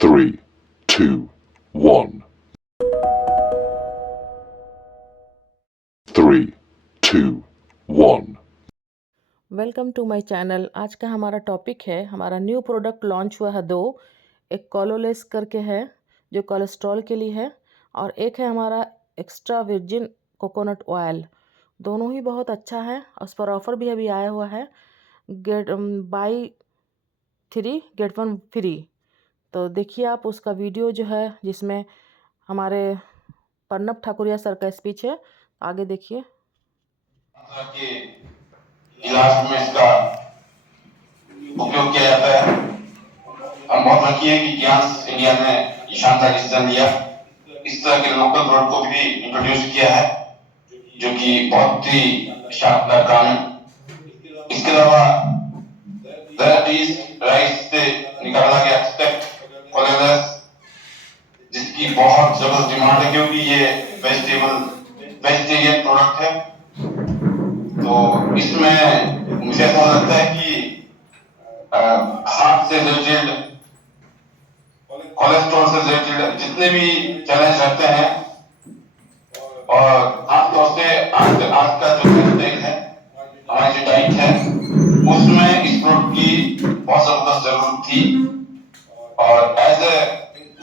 Three, two, one. 3, 2, 1. Welcome to my channel. आज का हमारा टॉपिक है, हमारा न्यू प्रोडक्ट लॉन्च हुआ है। दो, एक कोलोलेस करके है जो कोलेस्ट्रॉल के लिए है, और एक है हमारा एक्स्ट्रा वर्जिन कोकोनट ऑयल। दोनों ही बहुत अच्छा है। उस पर ऑफ़र भी अभी आया हुआ है, गेट बाई 3 गेट 1 फ्री। तो देखिए आप उसका वीडियो जो है, जिसमें हमारे प्रणब ठाकुरिया सर का स्पीच है। आगे देखिए। के इलाज में इसका उपयोग किया जाता है। हम बहुत लकी है कि ज्ञान इंडिया ने ये शानदार डिसीजन लिया, इस तरह के लोकल प्रोडक्ट को भी इंट्रोड्यूस किया है, जो कि बहुत ही शानदार काम है। इसके अलावा डायबिटीज राइस से निकाला गया एक्सट्रैक्ट कोलेरस, जिसकी बहुत जबरदस्त डिमांड है क्योंकि ये वेजिटेरियन प्रोडक्ट है। तो इसमें मुझे ऐसा लगता है कि हार्ट से रिलेटेड, कोलेस्ट्रॉल से रिलेटेड जितने भी चैलेंज रहते हैं, और खासतौर से आज का जो लाइफस्टाइल है, हमारी जो डाइट है, उसमें इस प्रोडक्ट की बहुत जबरदस्त जरूरत थी। और एज ए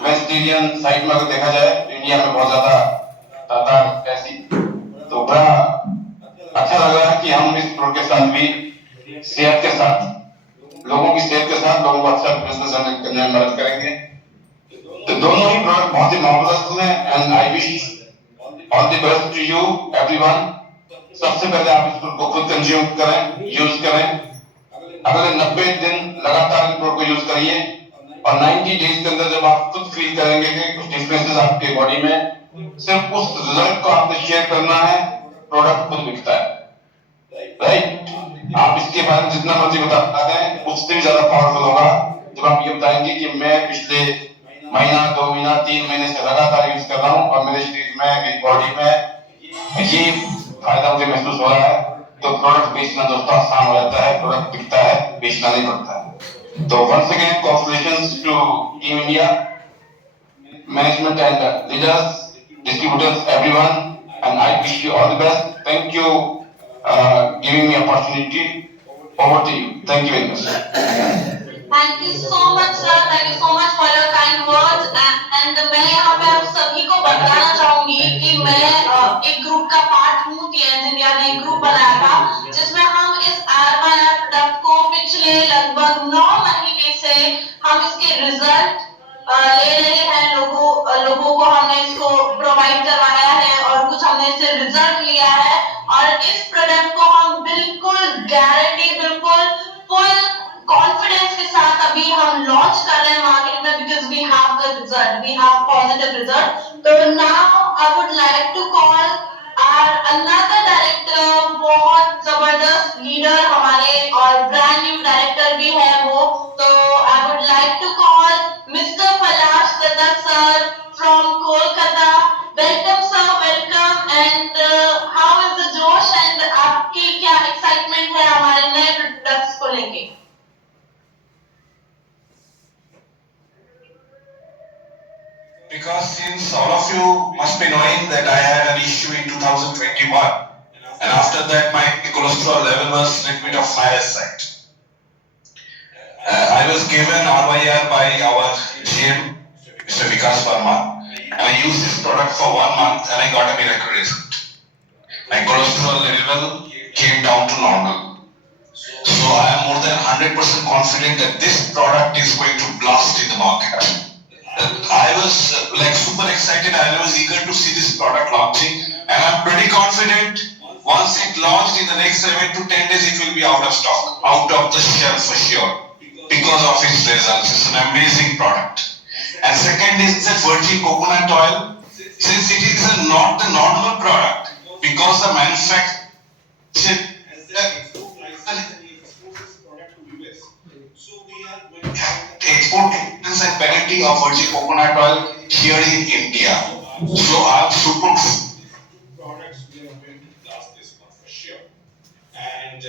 वेजिटेरियन साइड में अगर देखा जाए, इंडिया में बहुत ज्यादा तादाद ऐसी, तो बड़ा अच्छा लग रहा है कि हम इस प्रोडक्ट के साथ भी सेहत के साथ, लोगों की सेहत के साथ लोगों को अच्छा बिजनेस करने में मदद करेंगे। तो दोनों ही प्रोडक्ट बहुत ही मार्वलस हैं, and I wish all the best to you everyone. सबसे पहले आप इस प्रोडक्ट को खुद कंज्यूम करें, यूज करें। अगले 90 दिन लगातार इस प्रोडक्ट को यूज करिए, और 90 डेज के अंदर जब आप खुद फील करेंगे कि कुछ डिफरेंसेस आपके बॉडी में, सिर्फ उस रिजल्ट को आपने शेयर करना है। प्रोडक्ट खुद दिखता है, राइट? आप इसके बारे में जितना मर्जी बता दें, उससे भी ज्यादा पावरफुल होगा जब आप ये बताएंगे कि मैं पिछले महीना, 2 महीना, 3 महीने से लगातार यूज कर रहा हूँ और मेरे शरीर में, मेरी बॉडी में ये फायदा मुझे महसूस हो रहा है। तो प्रोडक्ट बेचना दोस्तों आसान हो जाता है, प्रोडक्ट बिकता है, बेचना नहीं पड़ता है। तो once again congratulations to team India, management and leaders, distributors, everyone, and I wish you all the best. Thank you giving me opportunity. Over to you. Thank you very much. Thank you so much, sir. Thank you so much for your kind words. And मैं यहाँ पे आप सभी को बताना चाहूंगी कि मैं एक ग्रुप का पार्ट हूँ। टीएन इंडिया ने एक ग्रुप बनाया था, जिसमें हम इस आर प्रोडक्ट को पिछले लगभग 9 महीने से हम इसके रिजल्ट ले रहे हैं। लोगों को हमने इसको प्रोवाइड करवाया है, और कुछ हमने इससे रिजल्ट लिया है। और इस प्रोडक्ट को हम बिल्कुल गारंटी, बिल्कुल फुल कॉन्फिडेंस के साथ अभी हम लॉन्च कर रहे हैं मार्केट में, because we have the result, we have positive result. तो now I would like to call our another director, बहुत जबरदस्त लीडर हमारे, और ब्रांड न्यू डायरेक्टर भी है वो। तो I would like to call mister Palash Dutta sir from Kolkata. Welcome sir, welcome. And how is the जोश, एंड आपकी क्या एक्साइटमेंट है हमारे नए प्रोडक्ट्स को लेके? Because since all of you must be knowing that I had an issue in 2021, and after that my cholesterol level was a little bit of higher side. I was given RYR by our GM, Mr. Vikas Verma, and I used this product for 1 month and I got a miracle result. My cholesterol level came down to normal. So I am more than 100% confident that this product is going to blast in the market. I was super excited. I was eager to see this product launching, and I'm pretty confident once it launched in the next 7 to 10 days, it will be out of stock, out of the shelf for sure, because of its results. It's an amazing product. And second is the virgin coconut oil. Since it is not the normal product, because the manufacturer export taxes and penalty of virgin coconut oil here in India. So I'm super. Products we are going to blast this one for sure. And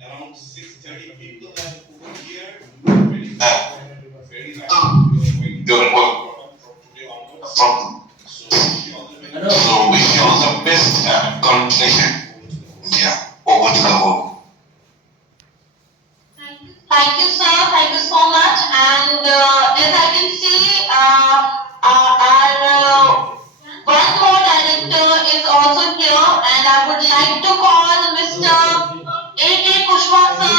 around 630 people have over here. conversation. Yeah, over to the whole. Thank you, sir. Thank you so much. And as I can see, our one more director is also here, and I would like to call Mr. A.K. Kushwaha, sir,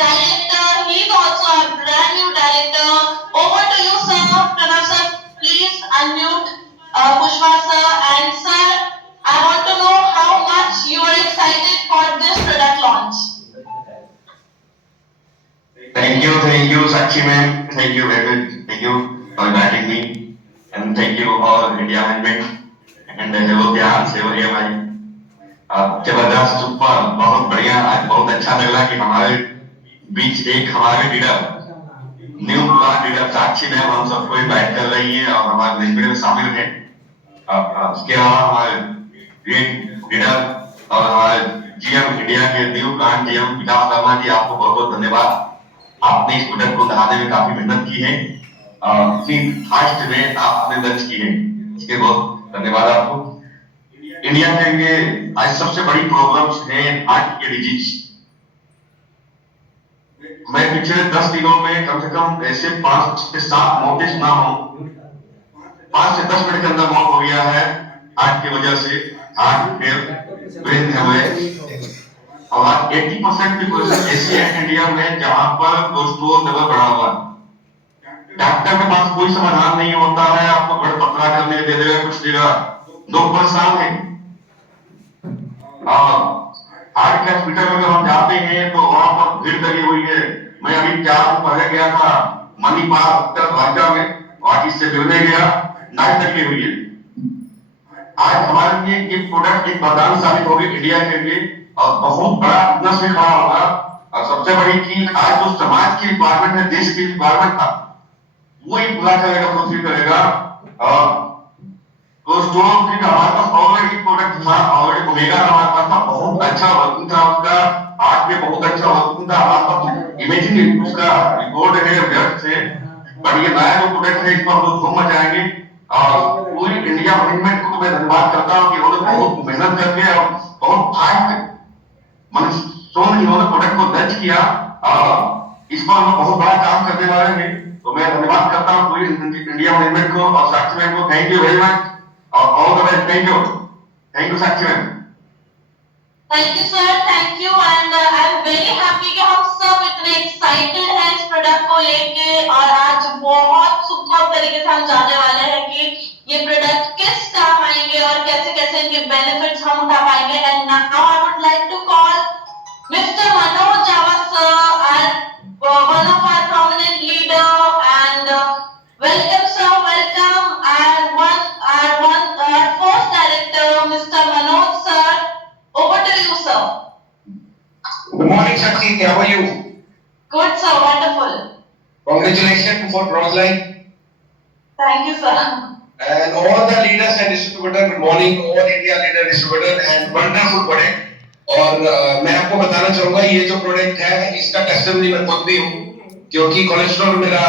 director. He's also a brand new director. Over to you, sir. Pranav, sir, please unmute Kushwaha, sir. And sir, I want to know how much you are excited for this product launch. Thank you, Sakshi ma'am. Thank you very much. Thank you for inviting me, and thank you all India management. And hello प्यार से हो रही है भाई। जबरदस्त super बहुत बढ़िया। आज बहुत अच्छा लग रहा है कि हमारे बीच एक हमारे लीडर न्यू लीडर साक्षी मैम हम सबको इनवाइट कर रही है और हमारे मैनेजमेंट में शामिल है। उसके अलावा हमारे ग्रेट लीडर और हमारे जीएम इंडिया के न्यू प्लांट जीएम विकास शर्मा जी, आपको बहुत बहुत धन्यवाद। आपने इस प्रोडक्ट को बनाने में काफी मेहनत की है और फास्ट में आपने दर्ज की है, इसके बहुत धन्यवाद आपको। इंडिया के लिए आज सबसे बड़ी प्रॉब्लम्स है हार्ट के डिजीज। मैं पिछले 10 दिनों में कम से कम ऐसे 5 से 7 मौतें सुना हूं। 5 से 10 मिनट के अंदर मौत हो गया है हार्ट की वजह से, हार्ट फेल, ब्रेन हेमरेज। और 80% की पोजीशन ऐसी है इंडिया में जहां पर कोलेस्ट्रॉल लेवल बढ़ा हुआ है। डॉक्टर के पास कोई समाधान नहीं होता है, आपको ब्लड पतला करने दे देगा, कुछ देगा, लोग परेशान है। हार्ट के हॉस्पिटल में हम जाते हैं तो वहां पर भीड़ लगी हुई है। मैं अभी 4 दिन पहले गया था मणिपाल उत्तर द्वारका में, वहां से मिलने गया, लाइन लगी हुई है। आज हमारे लिए ये प्रोडक्ट एक वरदान साबित होगी इंडिया के लिए और बहुत बड़ा बिजनेस में खड़ा होगा। और सबसे बड़ी चीज आज जो समाज की रिक्वायरमेंट है, देश की रिक्वायरमेंट था, वो ही पूरा करेगा, फुलफिल करेगा। और कोलेस्ट्रॉल की हमारे पास ऑलरेडी प्रोडक्ट था, ऑलरेडी ओमेगा हमारे पास था, बहुत अच्छा वर्किंग था उसका, हार्ट में बहुत अच्छा वर्किंग था हमारे पास। इमेजिंग उसका रिकॉर्ड है व्यर्थ से, बट ये नया जो प्रोडक्ट है इस पर हम लोग धूम मचाएंगे। और पूरी इंडिया मैनेजमेंट को मैं धन्यवाद करता हूँ कि उन्होंने बहुत मेहनत करके और बहुत फास्ट इन्होंने प्रोडक्ट को दर्ज किया। इस पर हम बहुत बड़ा काम करने वाले हैं, तो मैं धन्यवाद करता हूँ पूरी इंडिया मैनेजमेंट को और साक्षी मैम को। थैंक यू वेरी मच और all the best. Thank you Sakshi ma'am. Thank you sir, thank you. And I am very happy कि हम सब इतने एक्साइटेड हैं इस प्रोडक्ट को लेके और आज बहुत सुपर तरीके से हम जानने वाले हैं कि ये प्रोडक्ट किस काम आएंगे और कैसे कैसे इनके बेनिफिट्स हम उठा पाएंगे। And now I would like to call mister Manoj Jawa sir, one of our prominent leader, and welcome sir, welcome. Our first director, Mr. Manoj sir, over to you sir. Good morning, Shakti. How are you? Good sir, wonderful. Congratulations for Crossline. Thank you sir. And all the leaders and distributors, good morning, all India leader distributor and wonderful product. और मैं आपको बताना चाहूंगा ये जो product है इसका testimony मैं खुद भी हूँ, क्योंकि कोलेस्ट्रॉल मेरा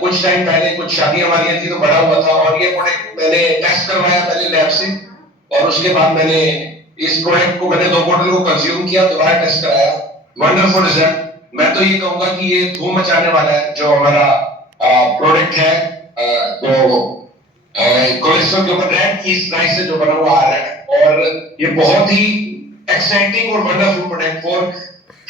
कुछ टाइम पहले कुछ शादियां हमारी थी तो बढ़ा हुआ था और ये प्रोडक्ट मैंने टेस्ट करवाया पहले लैब से और उसके बाद मैंने इस प्रोडक्ट को मैंने 2 बोतल को कंज्यूम किया, दोबारा टेस्ट कराया, वंडरफुल रिजल्ट। मैं तो ये कहूंगा कि ये धूम मचाने वाला है जो हमारा प्रोडक्ट है, जो कोलेस्ट्रॉल के ऊपर रेड ईस्ट प्राइस से जो बना हुआ आ रहा है और ये बहुत ही एक्साइटिंग और वंडरफुल प्रोडक्ट फॉर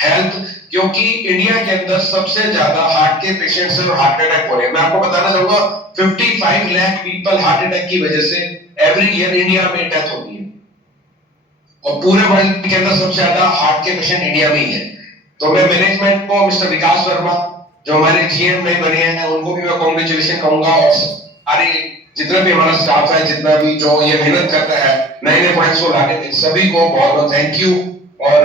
हेल्थ, क्योंकि इंडिया के अंदर सबसे ज्यादा हार्ट के पेशेंट्स और हार्ट अटैक हो रहे हैं। मैं आपको बताना चाहूंगा 55 लाख पीपल हार्ट अटैक की वजह से एवरी ईयर इंडिया में डेथ होती है और पूरे वर्ल्ड के अंदर सबसे ज्यादा हार्ट के पेशेंट इंडिया में ही है। तो मैं मैनेजमेंट को मिस्टर विकास वर्मा जो हमारे जीएम में बने हैं उनको भी मैं कांग्रेचुलेशन कहूंगा और अरे जितना भी हमारा स्टाफ है, जितना भी जो ये मेहनत करता है नए नए प्रोडक्ट्स को लाने में, सभी को बहुत बहुत थैंक यू। और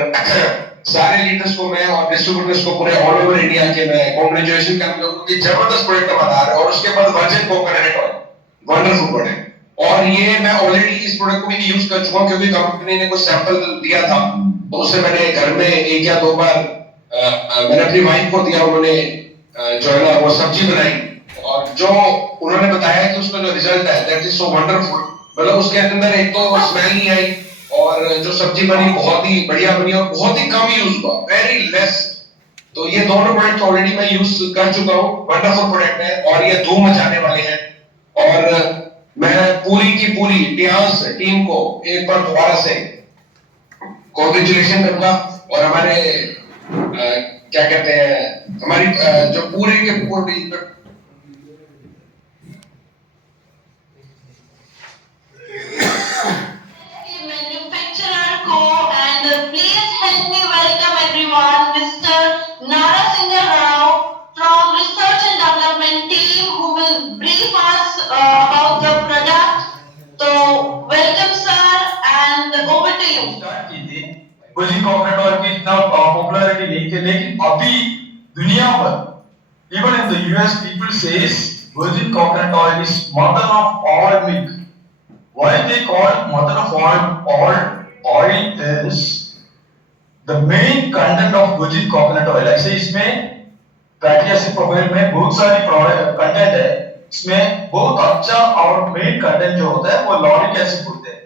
सारे लीडर्स को मैं और डिस्ट्रीब्यूटर्स को पूरे ऑल ओवर इंडिया के मैं कांग्रेचुलेशन करता हूं कि जबरदस्त प्रोडक्ट बना रहे हैं और उसके बाद virgin coconut oil, wonderful product. और ये मैं ऑलरेडी इस प्रोडक्ट को भी यूज कर चुका हूं क्योंकि कंपनी ने कुछ सैंपल दिया था तो उससे मैंने घर में 1 या 2 बार मैंने अपनी वाइफ को दिया, उन्होंने जो है ना वो सब्जी बनाई और जो उन्होंने बताया कि उसका जो रिजल्ट है दैट इज सो वंडरफुल। मतलब उसके अंदर एक तो स्मेल नहीं आई और और जो सब्जी बनी बहुत ही बढ़िया बनी और बहुत ही कम यूज हुआ, वेरी लेस। तो ये दोनों प्रोडक्ट ऑलरेडी मैं यूज कर चुका हूँ, वंडरफुल प्रोडक्ट है और ये धूम मचाने वाले हैं। और मैं पूरी की पूरी टियास टीम को एक बार दोबारा से कॉन्ग्रेचुलेशन करूंगा और हमारे क्या कहते हैं, हमारी जो पूरी के पूरी manufacturer को, and please help me welcome everyone Mr. Narasingha Rao from Research and Development team who will brief us about the product. So welcome sir and over to you. Start की थी वर्जिन कोकोनट ऑयल की इतना popularity नहीं थी, लेकिन अभी दुनिया भर even in the US people says virgin coconut oil is mother of all milk. Why they call mother of all oil is the main content of virgin coconut oil. ऐसे इसमें फैटी एसिड प्रोफाइल में बहुत सारी content है, इसमें बहुत अच्छा और मेन कंटेंट जो होता है वो लॉरिक एसिड बोलते हैं।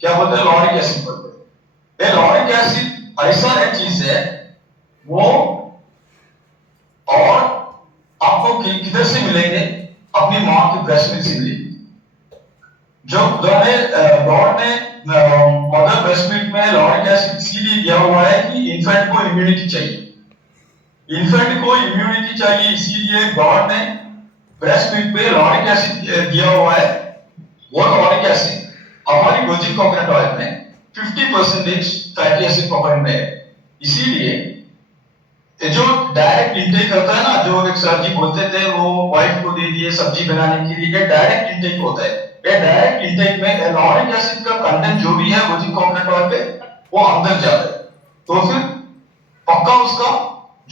क्या बोलते हैं? लॉरिक एसिड बोलते हैं। ये लॉरिक एसिड ऐसा एक चीज है वो, और आपको किधर से मिलेंगे? अपनी मां की ब्रेस्ट मिल्क से मिलेगी। जो गॉड ने मदर ब्रेस्ट मिल्क में लॉरिक एसिड इसीलिए दिया हुआ है कि इन्फेंट को इम्यूनिटी चाहिए। इन्फेंट को इम्यूनिटी चाहिए, इसीलिए गॉड ने ब्रेस्ट मिल्क पे लॉरिक एसिड दिया हुआ है। वो लॉरिक एसिड हमारी वर्जिन कोकोनट ऑयल में 50% फैटी एसिड प्रोफाइल में है। इसीलिए जो डायरेक्ट इंटेक करता है ना, जो एक सर जी बोलते थे वो वाइफ को दे दिए सब्जी बनाने के लिए, डायरेक्ट इंटेक होता है। ये डायरेक्ट इंटेक में लॉरिक एसिड का कंटेंट जो भी है वर्जिन कोकोनट ऑयल पे वो अंदर जाता है, तो फिर पक्का उसका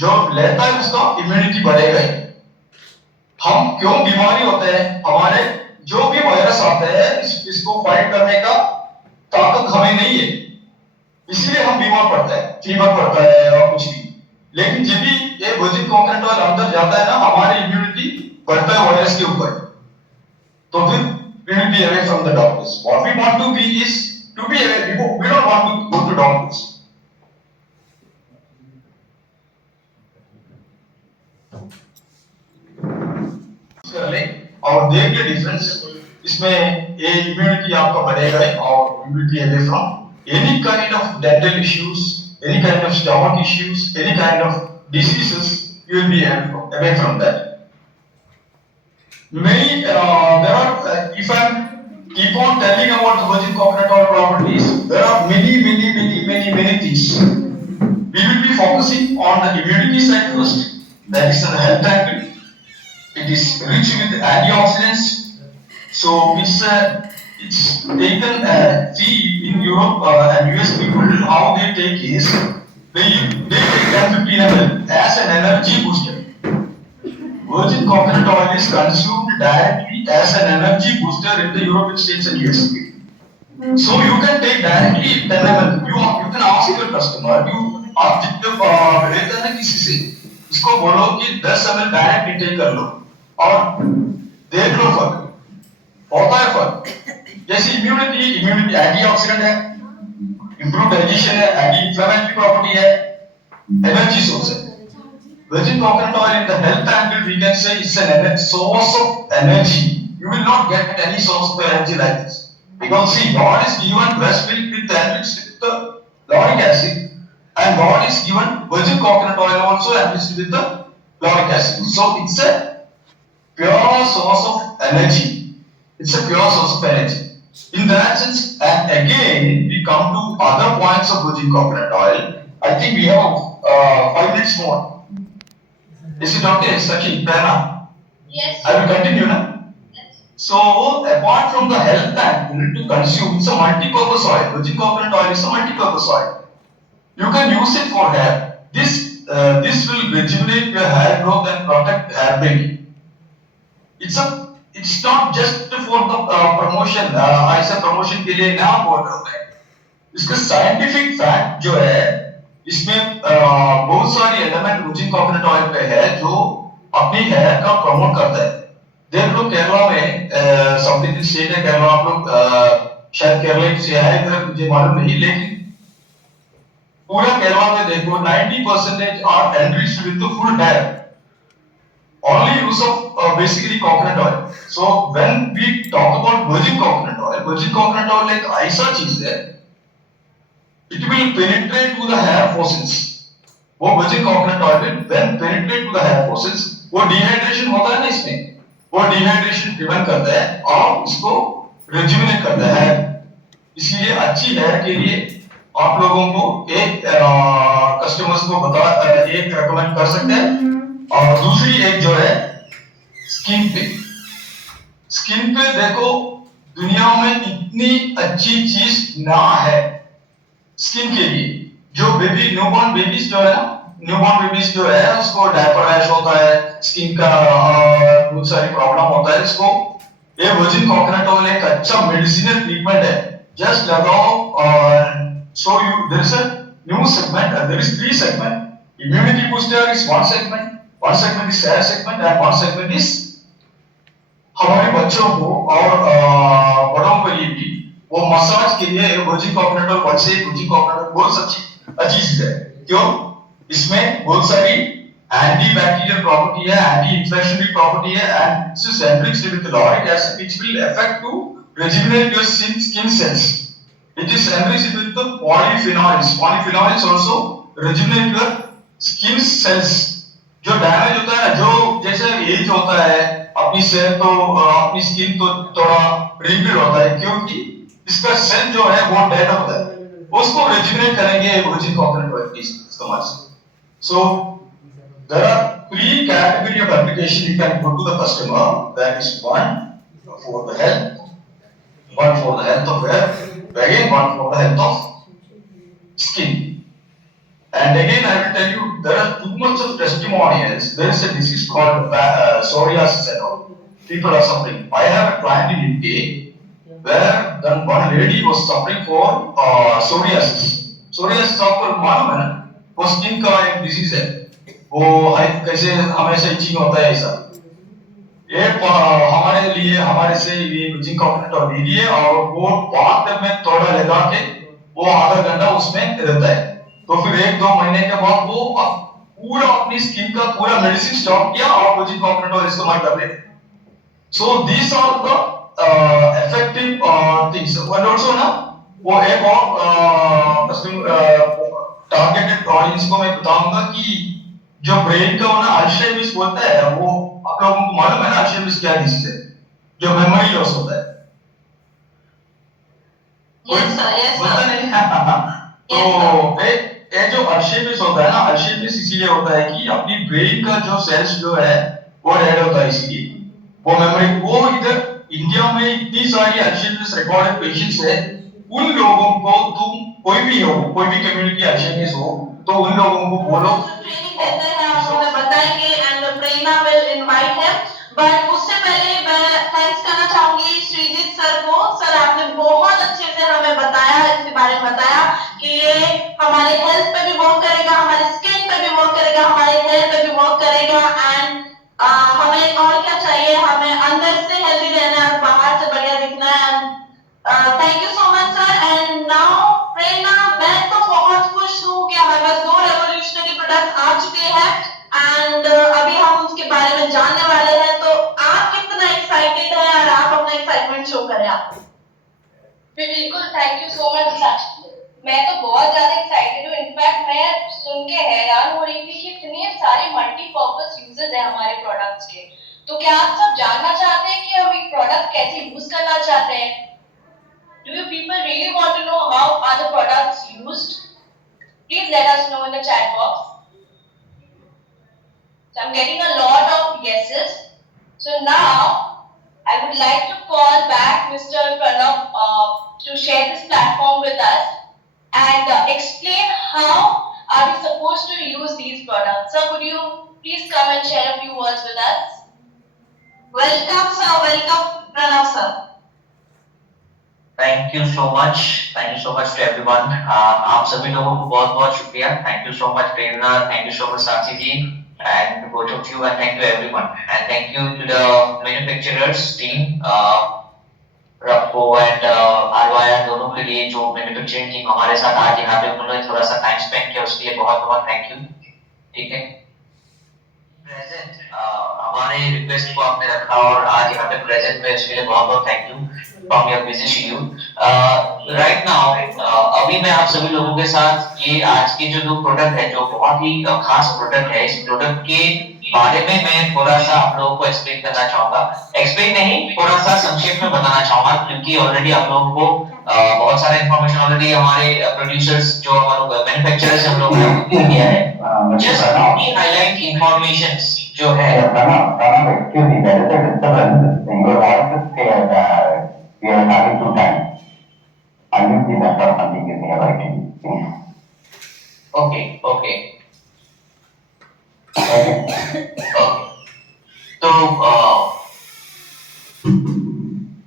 जो लेता है उसका इम्यूनिटी बढ़ेगा ही। हम क्यों बीमारी होते हैं? हमारे जो भी वायरस आते हैं इसको फाइट करने का ताकत हमें नहीं है, इसीलिए हम बीमार पड़ते हैं, फीवर पड़ता है और कुछ भी। लेकिन जब भी ये वर्जिन कोकोनट ऑयल अंदर जाता है ना, हमारी इम्यूनिटी बढ़ता है वायरस के ऊपर, तो फिर we will be away from the doctors. What we want to be is to be away. We don't want to go to doctors. कर ले और देख ले डिफरेंस, इसमें ये इम्यूनिटी आपका बढ़ेगा और you will be away from any kind of dental issues, any kind of stomach issues, any kind of diseases. You will be away from that. Many there are if I keep on telling about the virgin coconut oil properties, there are many things. We will be focusing on the immunity side first, that is the health angle. It is rich with antioxidants, so it's taken. See in Europe and US people how they take is they take 10-15 ml as an energy booster. Virgin coconut oil is consumed directly as an energy booster in the European states and US. So you can take directly 10 ml. You can ask your customer. आप जब लेते हैं ना किसी से, इसको बोलो कि 10 ml डायरेक्ट इंटेक कर लो और देख लो फर्क, होता है फर्क। जैसे इम्यूनिटी एंटीऑक्सीडेंट है, इंप्रूव डाइजेशन है, एंटी इंफ्लेमेटरी प्रॉपर्टी है, एनर्जी सोर्स है। Virgin coconut oil in the health angle we can say it's an source of energy. You will not get any source of energy like this, because see, God is given breast milk with enriched with the lauric acid, and God is given virgin coconut oil also enriched with the lauric acid. So it's a pure source of energy. It's a pure source of energy. In that sense, and again we come to other points of virgin coconut oil. I think we have 5 minutes more. Is it okay, Sakhi, Prerna? Yes. I will continue now. Yes. So, apart from the health angle to consume, it's a multi-purpose oil. Virgin coconut oil is a multi-purpose oil. You can use it for hair. This will rejuvenate your hair growth and protect hair breaking. It's not just for the promotion. ऐसा promotion के लिए ना बोल रहा हूँ मैं. इसका scientific fact जो है, इसमें बहुत सारी एलिमेंट वर्जिन कोकोनट ऑयल पे है जो अपनी हेयर का प्रमोट करता है। देख लो केरला में साउथ इंडियन स्टेट है केरला, आप लोग शायद केरला से है इधर, मुझे मालूम नहीं, लेकिन पूरा केरला में देखो 90% are enriched with the full diet, only use of basically coconut oil. So when we talk about virgin coconut oil एक ऐसा चीज है, it will penetrate to the hair follicles. वो virgin coconut oil will when penetrate to the hair follicles, वो dehydration होता है ना इसमें, वो dehydration prevent करता है और इसको rejuvenate करता है। इसलिए अच्छी हेयर के लिए आप लोगों को एक कस्टमर्स को एक रेकमेंड कर सकते हैं। और दूसरी एक जो है स्किन पे देखो दुनिया में इतनी अच्छी चीज ना है स्किन के लिए। जो न्यूबॉर्न बेबीज जो है उसको डायपर रैश होता है, स्किन का बहुत सारी प्रॉब्लम होता है, इसको ये वर्जिन कोकोनट ऑयल एक अच्छा मेडिसिनल ट्रीटमेंट है। जस्ट लगाओ। So there is a new segment, there is 3 segment. Immunity booster is one segment is hair segment, and one segment is हमारे बच्चों को और बड़ों के लिए भी वो मसाज के लिए वर्जिन कोकोनट ऑयल बहुत अच्छी चीज है। क्यों? इसमें बहुत सारी एंटी बैक्टीरियल प्रॉपर्टी है, एंटी इन्फ्लेमेटरी प्रॉपर्टी है, and this is enriched with lauric acid which will affect to rejuvenate your skin cells. It is enriched with the polyphenols. Polyphenols also rejuvenate your skin cells. जो damage होता है, जो जैसे as होता है, अपनी skin तो थोड़ा रिंकल्ड होता है क्योंकि इसका सेल जो है वो डेड होता है, उसको रिजुवेनेट करेंगे वर्जिन कोकोनट ऑयल की इस्तेमाल से। So there are 3 category of application you can put to the customer. That is one for the health of hair, again one for the health of skin. And again I will tell you there are too much of testimonials. There is a disease called psoriasis and all. People are suffering. I have a client in UK where then one lady was suffering for psoriasis. Psoriasis आपको मालूम है ना, वो skin का एक disease है, वो कैसे हमेशा इचिंग होता है ऐसा। ये हमारे से ये वर्जिन कोकोनट ऑयल लीजिए और वो बाथ में थोड़ा लगा के वो आधा घंटा उसमें रहता है, तो फिर 1-2 महीने के बाद वो पूरा अपनी स्किन का पूरा मेडिसिन स्टॉप किया और वर्जिन कोकोनट ऑयल इस्तेमाल कर रहे थे। So these are the effective things. And also ना वो एक और टारगेटेड ऑडियंस को मैं बताऊंगा कि जो ब्रेन का ना अल्जाइमर्स होता है, वो आप लोगों को मालूम है ना अल्जाइमर्स क्या डिजीज है, जो मेमोरी लॉस होता है। Yes sir. होता नहीं तो ये जो अल्जाइमर्स होता है ना, अल्जाइमर्स इसीलिए होता है कि अपनी ब्रेन का जो सेल्स जो है वो डेड होता है, इसलिए वो मेमोरी वो इधर इंडिया में इतनी सारी अल्जाइमर्स रिकॉर्डेड पेशेंट्स है। उन लोगों को तुम कोई भी कम्युनिटी अल्जाइमर्स हो तो उन लोगों को बोलो ट्रेनिंग देते हैं, आप हमें बताएंगे and Prerna will invite him. But उससे पहले मैं थैंक्स करना चाहूंगी श्रीजीत सर को। सर आपने बहुत अच्छे से हमें बताया, इसके बारे में बताया कि ये हमारे हेल्थ पे भी वर्क करेगा, हमारे स्किन पे भी वर्क करेगा, हमारे हेयर पे भी वर्क करेगा। एंड हमें और क्या चाहिए, हमें अंदर से हेल्दी रहना है, बाहर से बढ़िया दिखना है। Thank you so much sir. And now Prerna, मैं तो बहुत खुश हूँ कि हमारे पास 2 रेवोल्यूशनरी प्रोडक्ट आ चुके हैं एंड अभी हम उसके बारे में जानने वाले हैं। तो आप कितना एक्साइटेड हैं और आप अपना एक्साइटमेंट शो करें आप। बिल्कुल, थैंक यू सो मच। मैं तो बहुत ज्यादा एक्साइटेड हूँ। इनफैक्ट मैं सुन के हैरान हो रही थी कि इतने सारे मल्टीपर्पस यूजेस है हमारे प्रोडक्ट्स के। तो क्या आप सब जानना चाहते हैं कि हम एक प्रोडक्ट कैसे यूज करना चाहते हैं? Do you people really want to know how are the products used? Please let us know in the chat box. So I'm getting a lot of yeses. So now I would like to call back Mr. Pranav to share this platform with us and explain how are we supposed to use these products. Sir, could you please come and share a few words with us? Welcome sir, welcome Pranav sir. Thank you so much to everyone. आप सभी लोगों को बहुत बहुत शुक्रिया। Thank you so much Prerna, thank you so much Sakshi ji and both of you, and thank you everyone, and thank you to the manufacturers team रप्पो and आरवाया दोनों के लिए जो मैन्युफैक्चरिंग टीम हमारे साथ आज यहाँ पे उन्होंने थोड़ा सा टाइम स्पेंड किया उसके लिए बहुत बहुत थैंक यू। ठीक है, प्रेजेंट हमारे रिक्वेस्ट को आपने रखा और आज यहाँ पे प्रेजेंट में इसके लिए बहुत बहुत thank you from your busy schedule. Right now अभी मैं आप सभी लोगों के साथ ये आज के जो प्रोडक्ट है जो बहुत ही खास प्रोडक्ट है, इस प्रोडक्ट के बारे में मैं थोड़ा सा आप लोगों को एक्सप्लेन करना चाहूंगा। एक्सप्लेन नहीं, थोड़ा सा संक्षेप में बताना चाहूंगा क्योंकि ऑलरेडी आप लोगों को बहुत सारा इंफॉर्मेशन ऑलरेडी हमारे प्रोड्यूसर्स जो हमारे मैन्युफैक्चरर्स हम लोगों ने दिया है। जस्ट हाईलाइट इंफॉर्मेशन जो है ओके ओके तो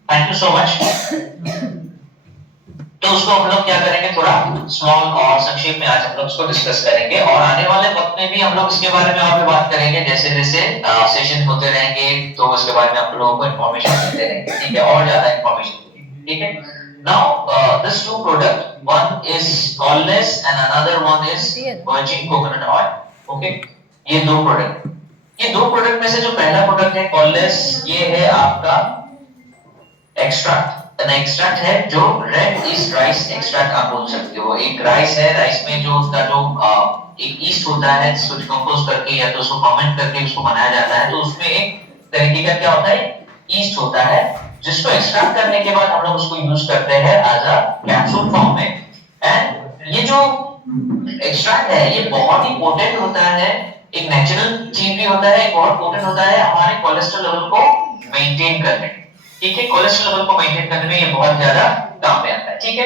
थैंक यू सो मच। तो उसको हम लोग क्या करेंगे, थोड़ा स्मॉल और संक्षेप में आज हम लोग उसको डिस्कस करेंगे और आने वाले वक्त में भी हम लोग इसके बारे में और भी बात करेंगे। जैसे जैसे सेशन होते रहेंगे तो उसके बारे में आप लोगों को इन्फॉर्मेशन देते रहेंगे। ठीक है, और ज्यादा इन्फॉर्मेशन। ठीक है, now this two product, one is कॉललेस and another one is virgin coconut oil. Okay, ये दो प्रोडक्ट में से जो पहला प्रोडक्ट है कॉललेस, ये है आपका एक्सट्रैक्ट। एक्सट्रैक्ट है जो रेड ईस्ट राइस एक्सट्रैक्ट आप बोल सकते हो। एक राइस है, राइस में जो उसका जो एक ईस्ट होता है जिसको डिकम्पोज करके या तो उसको फर्मेंट करके उसको बनाया जाता है, तो उसमें एक तरीके का क्या होता है, ईस्ट होता है जिसको एक्सट्रैक्ट करने के बाद हम लोग उसको यूज करते हैं एज अ कैप्सूल फॉर्म में। एंड ये जो एक्सट्रैक्ट है ये बहुत ही पोटेंट होता है, एक नेचुरल चीज भी होता है, बहुत पोटेंट होता है हमारे कोलेस्ट्रॉल लेवल को मेंटेन करने। ठीक है, कोलेस्ट्रॉल लेवल को मेंटेन करने में ये बहुत ज्यादा काम में आता है। ठीक है,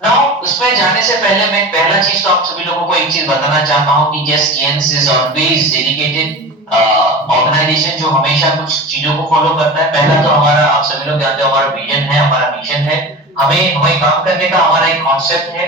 नाउ उसमें जाने से पहले मैं पहला चीज तो आप सभी लोगों को एक चीज बताना चाहता हूं कि yes GNS is always dedicated organisation जो हमेशा कुछ चीजों को फॉलो करता है। पहला तो हमारा, आप सभी लोग जानते हो, हमारा विजन है, हमारा मिशन है, हमें काम करने का हमारा एक कॉन्सेप्ट है,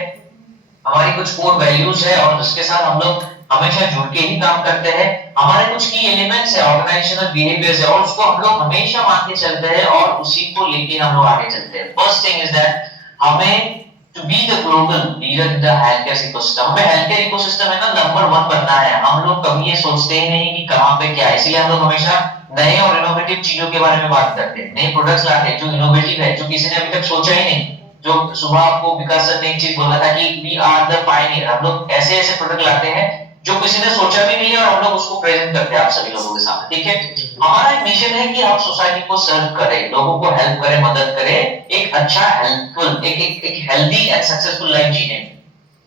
हमारी कुछ कोर वैल्यूज है और उसके साथ हम लोग हमेशा जुड़ के ही काम करते हैं। हमारे कुछ की एलिमेंट्स है, ऑर्गेनाइजेशनल बिहेवियर्स है और उसको हम लोग हमेशा मान के चलते हैं और उसी को लेके हम लोग आगे चलते हैं। फर्स्ट थिंग इज दैट हमें to be the global leader in the healthcare ecosystem. हमें हेल्थकेयर इकोसिस्टम है ना नंबर 1 बनना है। हम लोग कभी ये सोचते ही नहीं कि कहां पे क्या है, इसलिए हम लोग हमेशा नए और इनोवेटिव चीजों के बारे में बात करते हैं, नए प्रोडक्ट्स लाते हैं जो इनोवेटिव है, जो किसी ने अभी तक सोचा ही नहीं। जो सुबह आपको विकास सर ने एक चीज बोला था कि वी आर द पायनियर। हम लोग ऐसे ऐसे प्रोडक्ट लाते हैं जो किसी ने सोचा भी नहीं है और हम लोग उसको प्रेजेंट करते हैं आप सभी लोगों के सामने। ठीक है, हमारा एक मिशन है कि हम सोसाइटी को सर्व करें, लोगों को हेल्प करें, मदद करें, एक अच्छा हेल्पफुल एक हेल्दी एंड सक्सेसफुल लाइफ जीने।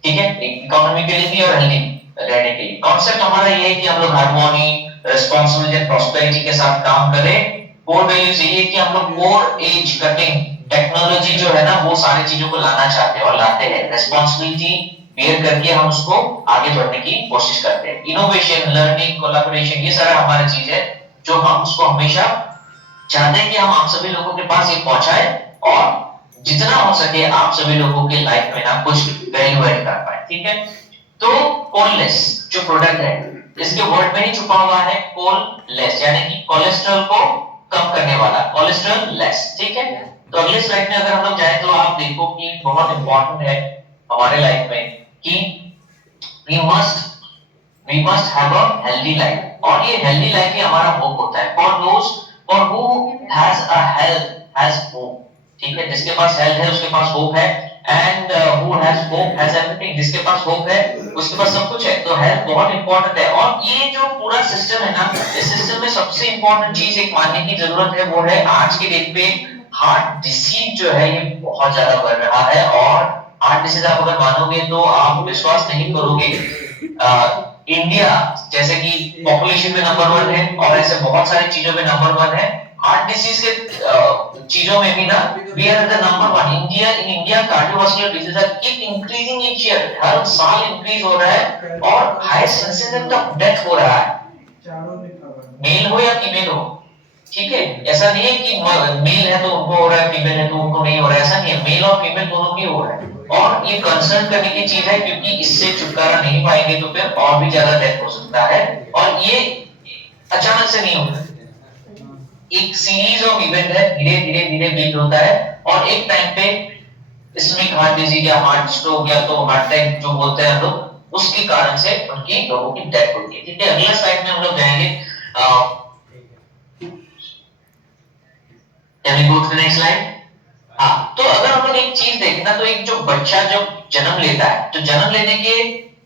ठीक है, इकोनॉमिकली भी और हेल्दी रहने के लिए। कॉन्सेप्ट हमारा ये है कि हम लोग हार्मोनी, रिस्पांसिबिलिटी एंड प्रॉस्पेरिटी के साथ काम करें। कोर वैल्यूज ये है कि हम लोग मोर एज कटिंग टेक्नोलॉजी जो है ना वो सारी चीजों को लाना चाहते हैं और लाते हैं। रिस्पांसिबिलिटी बेयर करके हम उसको आगे बढ़ने की कोशिश करते हैं। इनोवेशन, लर्निंग, कोलैबोरेशन, ये सारा हमारी चीज है जो हम उसको हमेशा चाहते हैं कि हम आप सभी लोगों के पास ये पहुंचाए और जितना हो सके आप सभी लोगों के लाइफ में ना कुछ वैल्यू ऐड कर पाए। ठीक है, तो कोललेस जो प्रोडक्ट है इसके वर्ड में ही छुपा हुआ है कोललेस, यानी कि कोलेस्ट्रॉल को कम करने वाला, कोलेस्ट्रॉल लेस। ठीक है, तो अगले स्लाइड में अगर हम लोग जाए तो आप देखो कि बहुत इंपॉर्टेंट है हमारे लाइफ में कि we must have a healthy life, और ये healthy life ही हमारा होप होता है। for who has a health has hope। ठीक है, जिसके पास हेल्थ है उसके पास होप है, and who has hope has everything। जिसके पास होप है उसके पास सब कुछ है। तो हेल्थ बहुत इंपॉर्टेंट है और ये जो पूरा सिस्टम है ना, इस सिस्टम में सबसे इंपॉर्टेंट चीज एक मानने की जरूरत है, वो है आज के डेट पे हार्ट डिसीज जो है ये बहुत ज्यादा बढ़ रहा है। और हार्ट डिसीज आप अगर मानोगे तो आप विश्वास नहीं करोगे, इंडिया जैसे कि पॉपुलेशन में नंबर 1 है और ऐसे बहुत सारी चीजों में नंबर 1 है। हार्ट डिसीज के चीजों में भी ना we are the number 1। India cardiovascular disease are keep increasing each year, हर साल इंक्रीज हो रहा है और हाईएस्ट इंसिडेंस ऑफ डेथ हो रहा है, मेल हो या फीमेल हो। ठीक है, ऐसा नहीं है कि मेल है तो उनको हो रहा है, फीमेल है तो उनको नहीं हो रहा है, ऐसा नहीं है, मेल और फीमेल दोनों की हो रहा है। और ये कंसर्न करने की चीज है क्योंकि इससे छुटकारा नहीं पाएंगे तो फिर और भी ज्यादा डेथ हो सकता है और ये अचानक से नहीं होता। एक सीरीज ऑफ इवेंट है, धीरे धीरे धीरे बिल्ड होता है और एक टाइम पे इस्केमिक हार्ट डिजीज या हार्ट स्ट्रोक या तो हार्ट अटैक जो बोलते हैं हम लोग, उसके कारण से उनकी लोगों की डेथ होती है। ठीक है, अगला स्लाइड में हम लोग जाएंगे। Can we go to the next slide? हाँ, तो अगर हम लोग एक चीज देखें ना, तो एक जो बच्चा जब जन्म लेता है, तो जन्म लेने के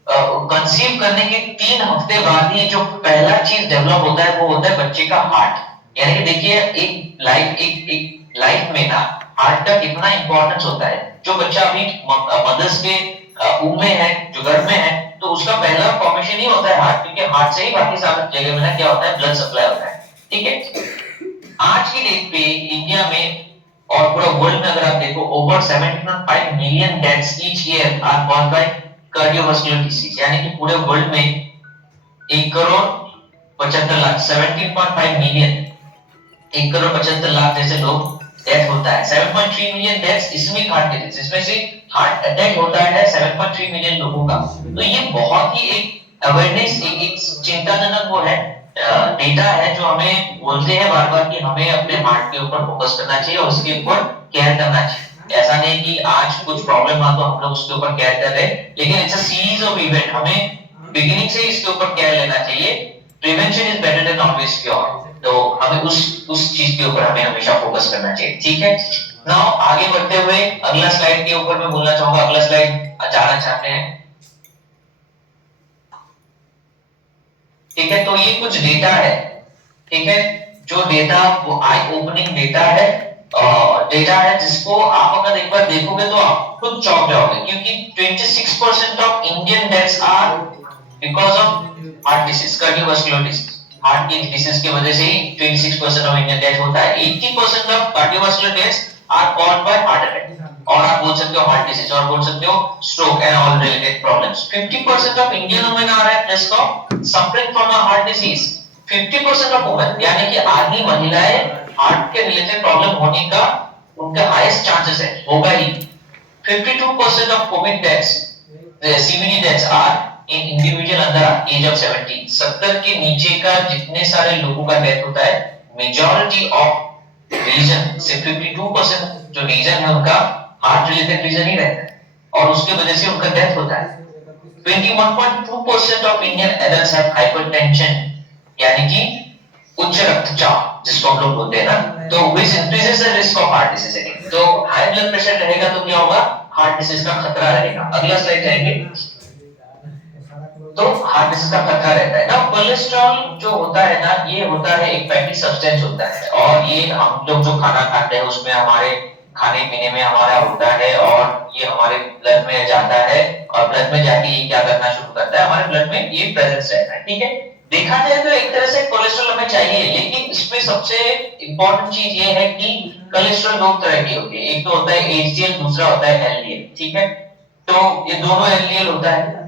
कंसीव करने के 3 हफ्ते बाद ही जो पहला चीज डेवलप होता है वो होता है बच्चे का हार्ट। यानी कि देखिए एक लाइफ में ना हार्ट का कितना इंपॉर्टेंस होता है। जो बच्चा अभी मदर्स के ऊम में है, जो गर्भ में है, तो उसका पहला फॉर्मेशन ही होता है हार्ट, क्योंकि हार्ट से ही बाकी सारी जगह में ना क्या होता है, ब्लड सप्लाई होता है। ठीक है, आज की डेट पे इंडिया में और पूरा वर्ल्ड में अगर आप देखो, over 7.5 million deaths each year are caused by cardiovascular disease. यानी कि पूरे वर्ल्ड में 1 करोड़ 75 लाख 17.5 मिलियन 1 करोड़ 75 लाख जैसे लोग डेथ होता है। 7.3 million deaths ischaemic heart disease, इसमें से हार्ट अटैक होता है 7.3 मिलियन लोगों का। तो ये बहुत ही एक अवेयरनेस, एक चिंताजनक वो है डेटा है जो हमें बोलते हैं बार बार कि हमें अपने हार्ट के ऊपर फोकस करना चाहिए और उसके ऊपर केयर करना चाहिए। ऐसा नहीं कि आज कुछ प्रॉब्लम आ तो हम लोग उसके ऊपर केयर कर रहे हैं, लेकिन it's a series of event, हमें बिगिनिंग से इसके ऊपर केयर लेना चाहिए। Prevention is better than always cure, तो हमें उस चीज के ऊपर हमें हमेशा फोकस करना चाहिए। ठीक है, नाउ आगे बढ़ते हुए अगला स्लाइड के ऊपर मैं बोलना चाहूंगा, अगला स्लाइड जाना चाहते हैं। ठीक है, तो ये कुछ डेटा है। ठीक है, जो डेटा वो आई ओपनिंग डेटा है, डेटा है जिसको आप अगर एक बार देखोगे तो आप खुद चौंक जाओगे, क्योंकि 26% of Indian deaths are because of heart disease, cardiovascular disease. Heart की डिसीज की वजह से ही 26% ऑफ इंडियन डेथ होता है। 80% of cardiovascular deaths are caused by heart attack, और आप बोल सकते हो हार्ट डिसीज, और बोल सकते हो stroke and all related problems. 50% of Indian women are at risk of suffering from a heart disease. 50% of women, यानी कि आधी महिलाएं हार्ट के रिलेटेड प्रॉब्लम होने का उनका हाईएस्ट चांसेस है, होगा ही। 52% of COVID deaths, CVD deaths are in individual under age of 70। 70 के नीचे का जितने सारे लोगों का डेथ होता है, मेजॉरिटी ऑफ रीजन से 52% जो रीजन है उनका हार्ट रिलेटेड रीजन ही रहता है, और उसके वजह से उनका डेथ होता है। 21.2% of Indian adults have hypertension, यानी कि उच्च रक्तचाप जिसको हम लोग बोलते हैं ना, तो which increases the risk of heart disease। तो हाई ब्लड प्रेशर रहेगा तो क्या होगा, हार्ट डिसीज का खतरा रहेगा। अगला स्लाइड जाएंगे, तो हार्ट डिसीज का खतरा रहता है ना। कोलेस्ट्रॉल जो होता है ना, ये होता है एक फैटी सब्सटेंस होता है, और ये हम लोग जो खाना खाते हैं उसमें हमारे खाने पीने में हमारा होता है, और ये हमारे ब्लड में जाता है, और ब्लड में जाके ये क्या करना शुरू करता है, हमारे ब्लड में ये प्रेजेंस रहता है। ठीक है, देखा जाए तो एक तरह से कोलेस्ट्रॉल हमें चाहिए, लेकिन इसमें सबसे इंपॉर्टेंट चीज ये है कि कोलेस्ट्रॉल 2 तरह की होती है, एक तो होता है एचडीएल, दूसरा होता है एलडीएल। ठीक है, तो ये दोनों एलडीएल होता है,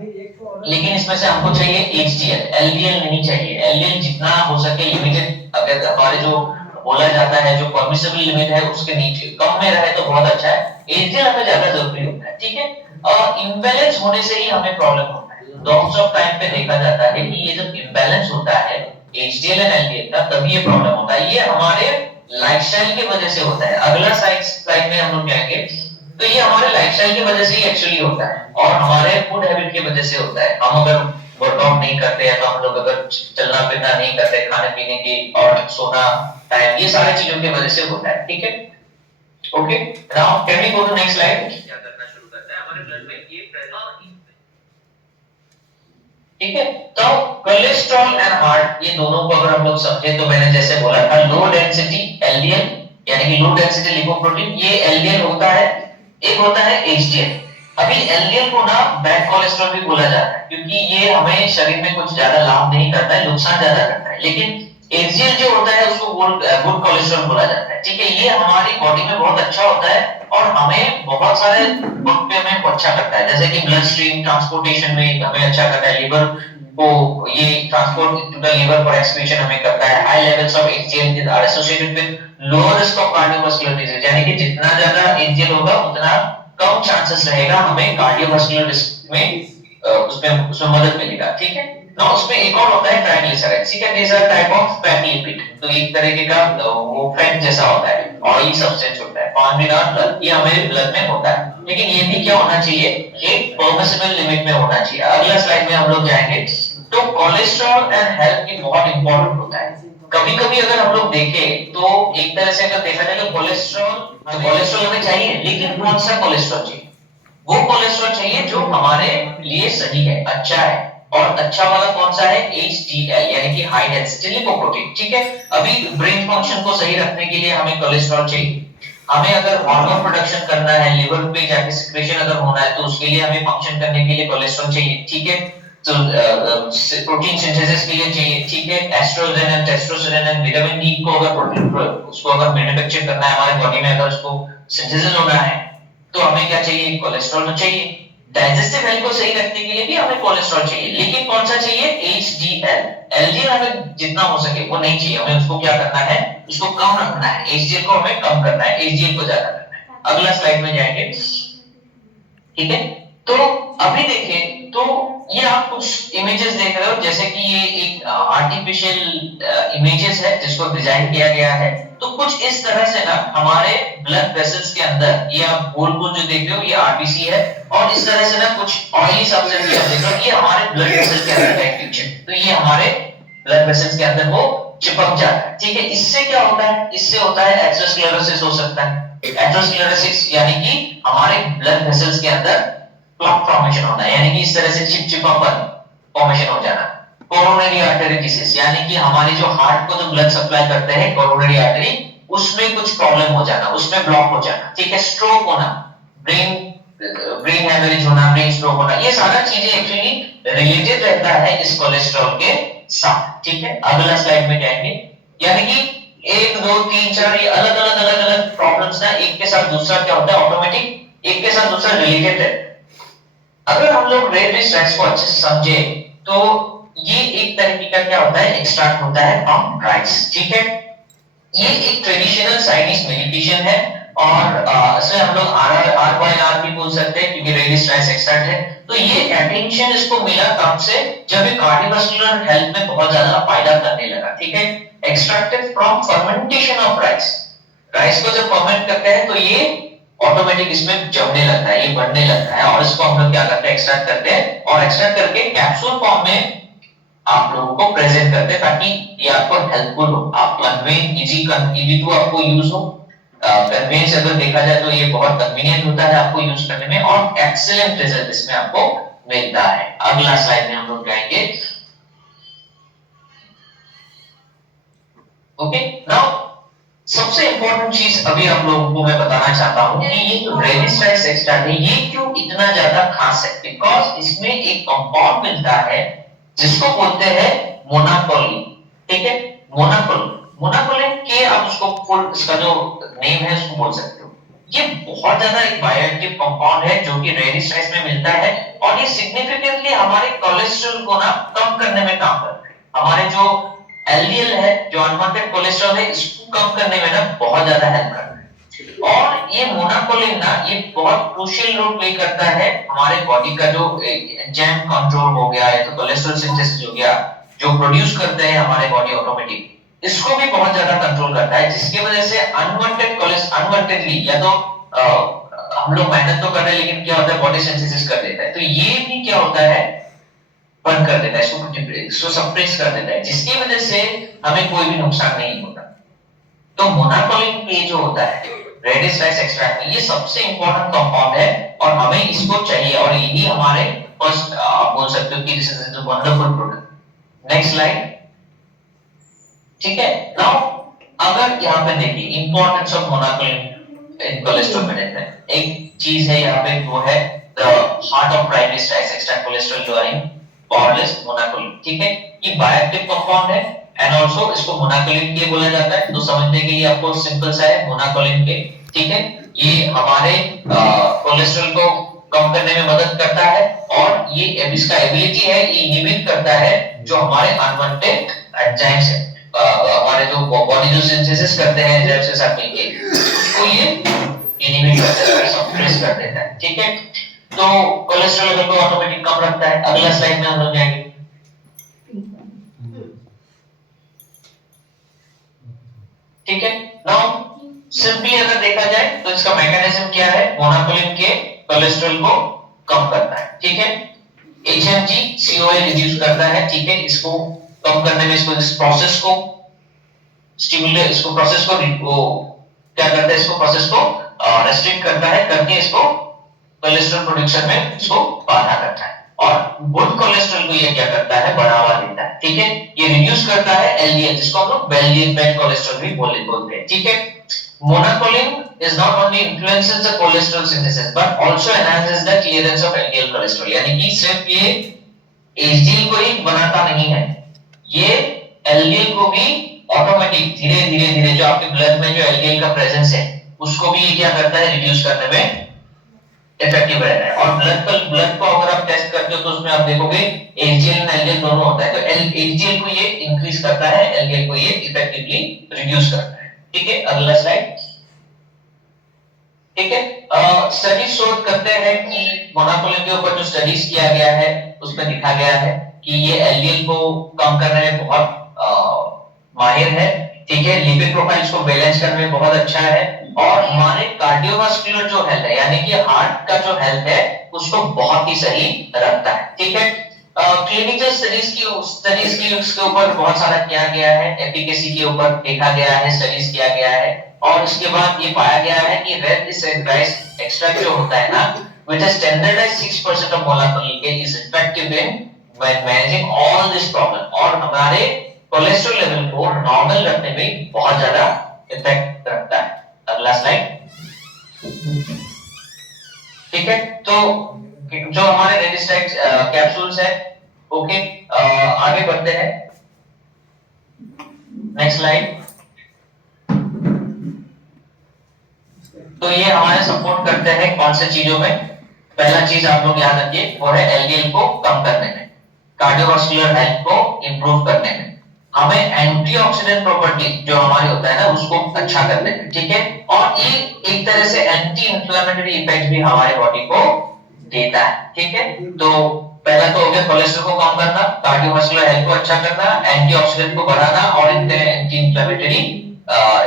लेकिन इसमें से हमको चाहिए एचडीएल, एलडीएल नहीं चाहिए। एलडीएल जितना हो सके लिमिटेड, अगर हमारे जो बोला जाता है जो परमिसिबल लिमिट है उसके नीचे कम में रहे तो बहुत अच्छा है। एचडीएल हमें ज्यादा जरूरी होता है। ठीक है, और इम्बैलेंस होने से ही हमें प्रॉब्लम होता है। लॉन्ग्स ऑफ टाइम पे देखा जाता है कि ये जब इम्बैलेंस होता है एचडीएल एंड एलडीएल का, तभी ये प्रॉब्लम होता है। ये हमारे लाइफस्टाइल की वजह से होता है। अगला स्लाइड में हम लोग जाएंगे, तो ये हमारे लाइफस्टाइल की वजह से ही एक्चुअली होता है, और हमारे फूड हैबिट की वजह से होता है। हम अगर वर्कआउट नहीं करते हैं, तो हम लोग अगर चलना फिरना नहीं करते, खाने पीने की और सोना टाइम, ये सारी चीजों की वजह से होता है। ठीक है, okay, now can we go to next slide. क्या करना शुरू करता है हमारे ब्लड में ये ठीक है, तो कोलेस्ट्रॉल एंड हार्ट, ये दोनों को अगर हम लोग समझे तो मैंने जैसे बोला था, लो डेंसिटी एलडीएल यानी कि लो डेंसिटी लिपोप्रोटीन, ये एलडीएल होता है। एक होता है एचडीएल। अभी एलडीएल को ना बैड कोलेस्ट्रॉल भी बोला जाता है, क्योंकि ये हमें शरीर में कुछ ज्यादा लाभ नहीं करता है, नुकसान ज्यादा करता है। लेकिन एचडीएल जो होता है उसको गुड कोलेस्ट्रॉल बोला जाता है। ठीक है, ये हमारी बॉडी में बहुत अच्छा होता है, और हमें बहुत सारे वक्त पे हमें अच्छा करता है, जैसे कि ब्लड स्ट्रीम ट्रांसपोर्टेशन में हमें अच्छा करता है, लिवर को ये transport to the liver for excretion हमें करता है। High levels of HDL are associated with lower risk of cardiovascular disease, यानी कि जितना ज्यादा एचडीएल होगा उतना कम चांसेस रहेगा हमें कार्डियोवास्कुलर रिस्क में उसमें मदद मिलेगा। ठीक है, ना उसमें एक और होता है ट्राइग्लिसराइड, ठीक है, this are type of fatty lipid, तो एक तरीके का वो फैट जैसा होता है, ऑयली सब्सटेंस होता है, फाउंड इन आवर ब्लड, ये हमारे ब्लड में होता है, लेकिन ये भी क्या होना चाहिए, एक परमिसिबल लिमिट में होना चाहिए। अगला स्लाइड में हम लोग जाएंगे। तो कोलेस्ट्रॉल एंड हेल्थ की बहुत इंपॉर्टेंट होता है। कभी-कभी अगर हम लोग देखें तो एक तरह से अगर देखा जाए तो कोलेस्ट्रॉल हमें चाहिए, लेकिन कौन सा कोलेस्ट्रॉल चाहिए? वो कोलेस्ट्रॉल चाहिए जो हमारे लिए सही है, अच्छा है, और अच्छा वाला कौन सा है? HDL यानी कि हाई डेंसिटी लिपोप्रोटीन, ठीक है। अभी ब्रेन फंक्शन को सही रखने के लिए हमें कोलेस्ट्रॉल चाहिए। हमें अगर हार्मोन प्रोडक्शन करना है, लिवर पे जाके सिक्रेशन अगर होना है, तो उसके लिए हमें फंक्शन करने के लिए कोलेस्ट्रॉल चाहिए, ठीक है। तो प्रोटीन सिंथेसिस के लिए चाहिए, ठीक है। Oestrogen and testosterone and vitamin D को अगर प्रोटीन उसको अगर मैन्युफैक्चर करना है हमारे बॉडी में, अगर उसको सिंथेसिस होना है, तो हमें क्या चाहिए? कोलेस्ट्रॉल तो चाहिए। डाइजेस्टिव हेल्थ को सही रखने के लिए भी हमें कोलेस्ट्रॉल चाहिए, लेकिन कौन सा चाहिए? HDL। LDL हमें जितना हो सके वो नहीं चाहिए, हमें उसको क्या करना है? उसको कम रखना है। HDL को हमें कम करना है, HDL को ज्यादा करना है। अगला स्लाइड में जाएंगे, ठीक है। तो अभी देखें तो ये आप कुछ इमेजेस देख रहे हो, जैसे कि ये एक आर्टिफिशियल इमेजेस है जिसको डिजाइन किया गया है। तो कुछ इस तरह से ना हमारे ब्लड वेसल्स के अंदर, ये आप गोल गोल जो देख रहे हो ये आरबीसी है, और इस तरह से ना कुछ ऑयली सब्सटेंस देख रहे हो, ये हमारे ब्लड वेसल्स के अंदर है पिक्चर। तो ये हमारे ब्लड वेसल्स के अंदर वो चिपक जाता है, ठीक है। इससे क्या होता है? इससे होता है एथेरोस्क्लेरोसिस हो सकता है। एथेरोस्क्लेरोसिस यानी कि हमारे ब्लड वेसल्स के अंदर प्लग फॉर्मेशन होना है, यानी कि इस तरह से चिपचिपापन फॉर्मेशन हो जाना। कोरोनरी आर्टरी डिसीज यानी कि हमारे जो हार्ट को जो ब्लड सप्लाई करते हैं कोरोनरी आर्टरी, उसमें कुछ प्रॉब्लम हो जाना, उसमें ब्लॉक हो जाना, ठीक है। स्ट्रोक होना, ब्रेन हैमरेज होना, ब्रेन स्ट्रोक होना, ये सारा चीजें एक्चुअली रिलेटेड रहता है इस कोलेस्ट्रॉल के साथ, ठीक है। अगला स्लाइड में जाएंगे। यानी कि 1 2 3 4 ये अलग-अलग प्रॉब्लम्स ना एक के साथ दूसरा क्या होता है? ऑटोमेटिक एक के साथ दूसरा रिलेटेड है। अगर हम लोग रेड स्ट्रेस को अच्छे से समझे तो ये एक तरीके का क्या होता है? एक्सट्रैक्ट होता है फ्रॉम राइस, ठीक है। ये एक ट्रेडिशनल चाइनीज मेडिटेशन है, और इसे हम लोग RYR भी बोल सकते हैं क्योंकि रेड स्ट्रेस एक्सट्रैक्ट है। तो ये अटेंशन इसको मिला कब से? जब ये कार्डियोवास्कुलर हेल्थ में बहुत ज्यादा फायदा करने लगा, ठीक है। Extracted from fermentation of rice. Rice को जब फर्मेंट करते हैं तो ये ऑटोमेटिक इसमें जमने लगता है, ये बढ़ने लगता है, और इसको हम लोग क्या करते हैं? एक्सट्रैक्ट करते हैं, और एक्सट्रैक्ट करके कैप्सूल फॉर्म में आप लोगों को प्रेजेंट करते हैं ताकि ये आपको हेल्पफुल हो, आप कन्वेंस इजी टू आपको यूज हो। कन्वेंस अगर देखा जाए तो ये बहुत कन्वीनियंट होता है आपको यूज करने में, और एक्सीलेंट रिजल्ट इसमें आपको मिलता है। अगला स्लाइड में हम लोग जाएंगे। ओके, नाउ सबसे इंपॉर्टेंट चीज अभी आप लोगों को मैं बताना चाहता हूं कि ये जो रेडिस्ट्राइस एक्सट्रैक्ट है ये क्यों इतना ज्यादा खास है? बिकॉज इसमें एक कंपाउंड मिलता है जिसको बोलते हैं मोनाकोलिन, ठीक है। मोनाकोलिन के आप उसको फुल इसका जो नेम है उसको बोल सकते हो। ये बहुत ज्यादा एक बायोएक्टिव कंपाउंड है जो कि रेडिस्ट्राइस में मिलता है, और ये सिग्निफिकेंटली हमारे कोलेस्ट्रॉल को ना कम करने में काम करता है। हमारे जो LDL है, जो अनवांटेड कोलेस्ट्रॉल है, इसको कम करने में ना बहुत ज्यादा हेल्प करता है। और ये मोनाकोलिन ना ये बहुत क्रूशियल रोल प्ले करता है हमारे बॉडी का जो एंजाइम कंट्रोल हो गया है, तो कोलेस्ट्रॉल सिंथेसिस हो गया, जो प्रोड्यूस करते हैं हमारे बॉडी ऑटोमेटिक, इसको भी बहुत ज्यादा कंट्रोल करता है, जिसकी वजह से अनवांटेडली या तो हम लोग मेहनत तो कर रहे हैं लेकिन क्या होता है? बॉडी सिंथेसिस कर देता है। तो ये भी क्या होता है? बंद कर देता है, इसको सप्रेस कर देता है, जिसकी वजह से हमें कोई भी नुकसान नहीं होता। तो मोनाकोलिन के जो होता है रेडिस्ट्राइस एक्सट्रैक्ट में, ये सबसे इंपॉर्टेंट कंपाउंड है और हमें इसको चाहिए, और यही हमारे फर्स्ट आप बोल सकते हो कि this is a wonderful product. Next slide, ठीक है। नाउ अगर यहाँ पे देखिए importance of monacolin in cholesterol management, एक चीज है यहाँ पे वो है the heart of triglycerides extract cholesterol during powerless monacolin, ठीक है। ये बायोएक्टिव कंपाउंड है, एंड आल्सो इसको मोनाकोलिन के बोला जाता है। तो समझने के लिए आपको सिंपल सा है मोनाकोलिन के, ठीक है। ये हमारे कोलेस्ट्रॉल को कम करने में मदद करता है, और ये इसका एबिलिटी है ये इनहिबिट करता है जो हमारे अनवांटेड एंजाइम्स है, हमारे जो बॉडी जो सिंथेसिस करते हैं एंजाइम्स के साथ मिलकर, उसको ये इनहिबिट कर देता है, सप्रेस कर देता है, ठीक है। तो कोलेस्ट्रॉल लेवल को ऑटोमेटिक कम रखता है। अगला स्लाइड में हम लोग जाएंगे। सिंपली अगर देखा जाए तो इसका मैकेनिज्म क्या है, मोनोकोलिन के कोलेस्ट्रॉल को कम करता है, ठीक है। HMG CoA रिड्यूस करता है, ठीक है। इसको कम करने में इसको इस प्रोसेस को स्टिमुलेट, इसको प्रोसेस को क्या करता है, इसको प्रोसेस को रेस्ट्रिक्ट करता है, करके इसको कोलेस्ट्रॉल प्रोडक्शन में इसको बाधा करता है। और गुड कोलेस्ट्रॉल को ये क्या करता है, बढ़ावा देता है, ठीक है। ये रिड्यूस करता है LDL, जिसको हम लोग बैड कोलेस्ट्रॉल भी बोलते हैं, ठीक है। Monacolin is not only influences the cholesterol synthesis but also enhances the clearance of LDL cholesterol, यानी कि सिर्फ ये HDL को ही बनाता नहीं है, ये LDL को भी ऑटोमेटिक धीरे धीरे जो आपके ब्लड में जो LDL का प्रेजेंस है उसको भी ये क्या करता है, रिड्यूस करने में इफेक्टिव रहता है। और ब्लड को अगर आप टेस्ट करते हो तो उसमें आप देखोगे HDL और LDL दोनों होता है, तो HDL को ये इंक्रीज करता है, LDL को ये इफेक्टिवली रिड्यूस करता है, ठीक है। अगला स्लाइड, ठीक है। स्टडी शोध करते हैं कि मोनोकोलिन के ऊपर जो स्टडीज किया गया है उसमें दिखा गया है कि ये LDL को कम करने में बहुत माहिर है, ठीक है। लिपिड प्रोफाइल इसको बैलेंस करने में बहुत अच्छा है और हमारे कार्डियोवास्कुलर जो हेल्थ है, यानी कि हार्ट का जो हेल्थ है उसको बहुत ही सही रखता है, ठीक है। क्लिनिकल स्टडीज की उसके ऊपर बहुत सारा किया गया है, एफिकेसी के ऊपर देखा गया है, स्टडीज किया गया है और उसके बाद ये पाया गया है कि रेड डिसऑर्गेनाइज्ड एक्सट्रैक्ट जो होता है ना, which is standardised 6% of molecular is effective in managing all this problem और हमारे कोलेस्ट्रॉल लेवल को नॉर्मल रखने में बहुत ज्यादा इफेक्ट रखता है। अगला स्लाइड, ठीक है। तो जो हमारे रेडिस्ट्रैक्ट कैप्सूल्स है, ओके, आगे बढ़ते हैं, नेक्स्ट स्लाइड। तो ये हमारे सपोर्ट करते हैं कौन से चीजों में, पहला चीज आप लोग याद रखिए वो है LDL को कम करने में, कार्डियोवास्कुलर हेल्थ को इंप्रूव करने में, हमें एंटीऑक्सीडेंट प्रॉपर्टी जो हमारी होता है ना उसको अच्छा करने में, ठीक है। और ये एक तरह से एंटी इंफ्लेमेटरी इफेक्ट भी हमारे बॉडी को देता है, ठीक है। तो पहला तो हो गया कोलेस्ट्रॉल को कम करना, कार्डियोवास्कुलर हेल्थ को अच्छा करना, एंटीऑक्सीडेंट को बढ़ाना और एंटी इंफ्लेमेटरी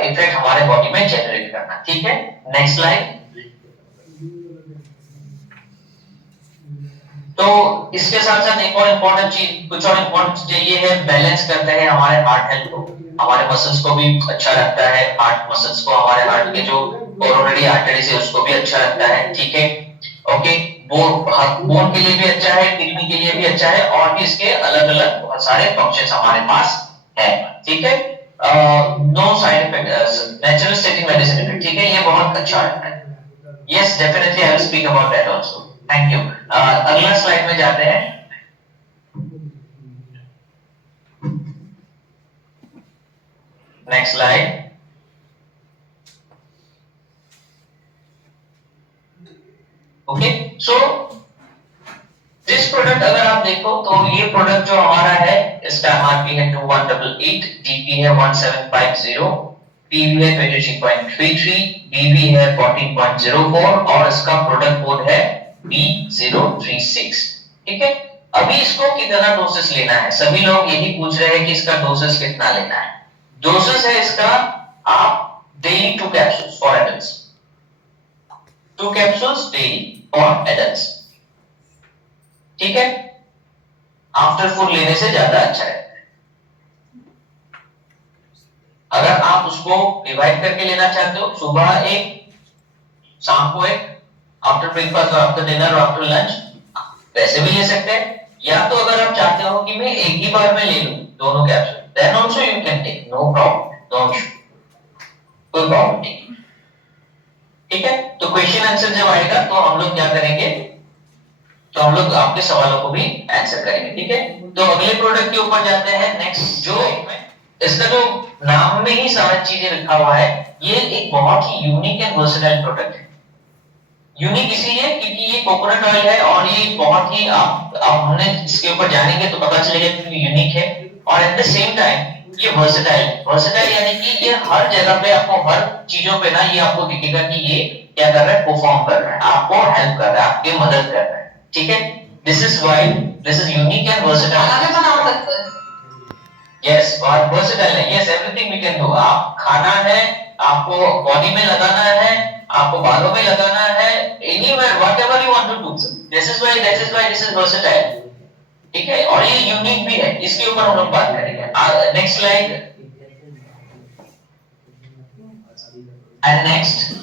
इफेक्ट हमारे बॉडी में जनरेट करना, ठीक है। Next slide. तो इसके साथ साथ एक और इम्पोर्टेंट चीज, कुछ और इम्पोर्टेंट चीज ये है, बैलेंस करते हैं हमारे हार्ट हेल्थ को, हमारे मसल्स को भी अच्छा रखता है, हार्ट मसल्स को, हमारे हार्ट के जो कोरोनरी आर्टरीज है उसको भी अच्छा रखता है, ठीक है, ओके। बोन के लिए भी अच्छा है, किडनी के लिए भी अच्छा है और भी इसके अलग अलग बहुत सारे फंक्शंस हमारे पास है, ठीक है। No side effect, natural statin medicine effect, ठीक है, ये बहुत अच्छा है। Yes, definitely I will speak about that also, thank you. अगला स्लाइड में जाते हैं। Next slide, okay. So this product अगर आप देखो तो ये प्रोडक्ट जो हमारा है इसका एमआरपी है 2188, डीपी है 1750, पीवी है 23.33, बीवी है 14.04 और इसका प्रोडक्ट कोड है B036, ठीक है। अभी इसको कितना डोसेस लेना है, सभी लोग यही पूछ रहे हैं कि इसका डोसेस कितना लेना है। डोसेस है इसका, आप daily 2 capsules for adults, 2 capsules daily for adults, ठीक है। आफ्टर फूड लेने से ज्यादा अच्छा है। अगर आप उसको डिवाइड करके लेना चाहते हो, सुबह एक, शाम को एक, आफ्टर ब्रेकफास्ट और आफ्टर डिनर और आफ्टर लंच, वैसे भी ले सकते हैं। या तो अगर आप चाहते हो कि मैं एक ही बार में ले लूं दोनों capsule, then also you can take, no problem, no issue, कोई प्रॉब्लम नहीं, ठीक है। तो क्वेश्चन आंसर जब आएगा तो हम लोग क्या करेंगे, तो हम लोग आपके सवालों को भी आंसर करेंगे, ठीक है। तो अगले प्रोडक्ट के ऊपर जाते हैं। नेक्स्ट, जो इसका जो नाम में ही सारी चीजें लिखा हुआ है, ये एक बहुत ही यूनिक एंड वर्सेटाइल प्रोडक्ट है। यूनिक इसलिए क्योंकि ये कोकोनट ऑयल है और ये बहुत ही आप हमने इसके ऊपर जानेंगे तो पता चलेगा कि यूनिक है और एट द सेम टाइम ये वर्सेटाइल यानी कि ये हर जगह पे आपको, हर चीजों पे ना ये आपको दिखेगा कि ये क्या कर रहा है, परफॉर्म कर रहा है, आपको हेल्प कर रहा है, आपकी मदद कर रहा है, ठीक है। This is why this is unique and versatile. खाना बना सकते हैं, यस, और वर्सेटाइल है, yes, everything we can do. आप खाना है, आपको बॉडी में लगाना है, आपको बालों में लगाना है, anywhere whatever you want to do. This is why this is versatile, ठीक है, और ये यूनिक भी है, इसके ऊपर हम लोग बात करेंगे। नेक्स्ट स्लाइड एंड नेक्स्ट,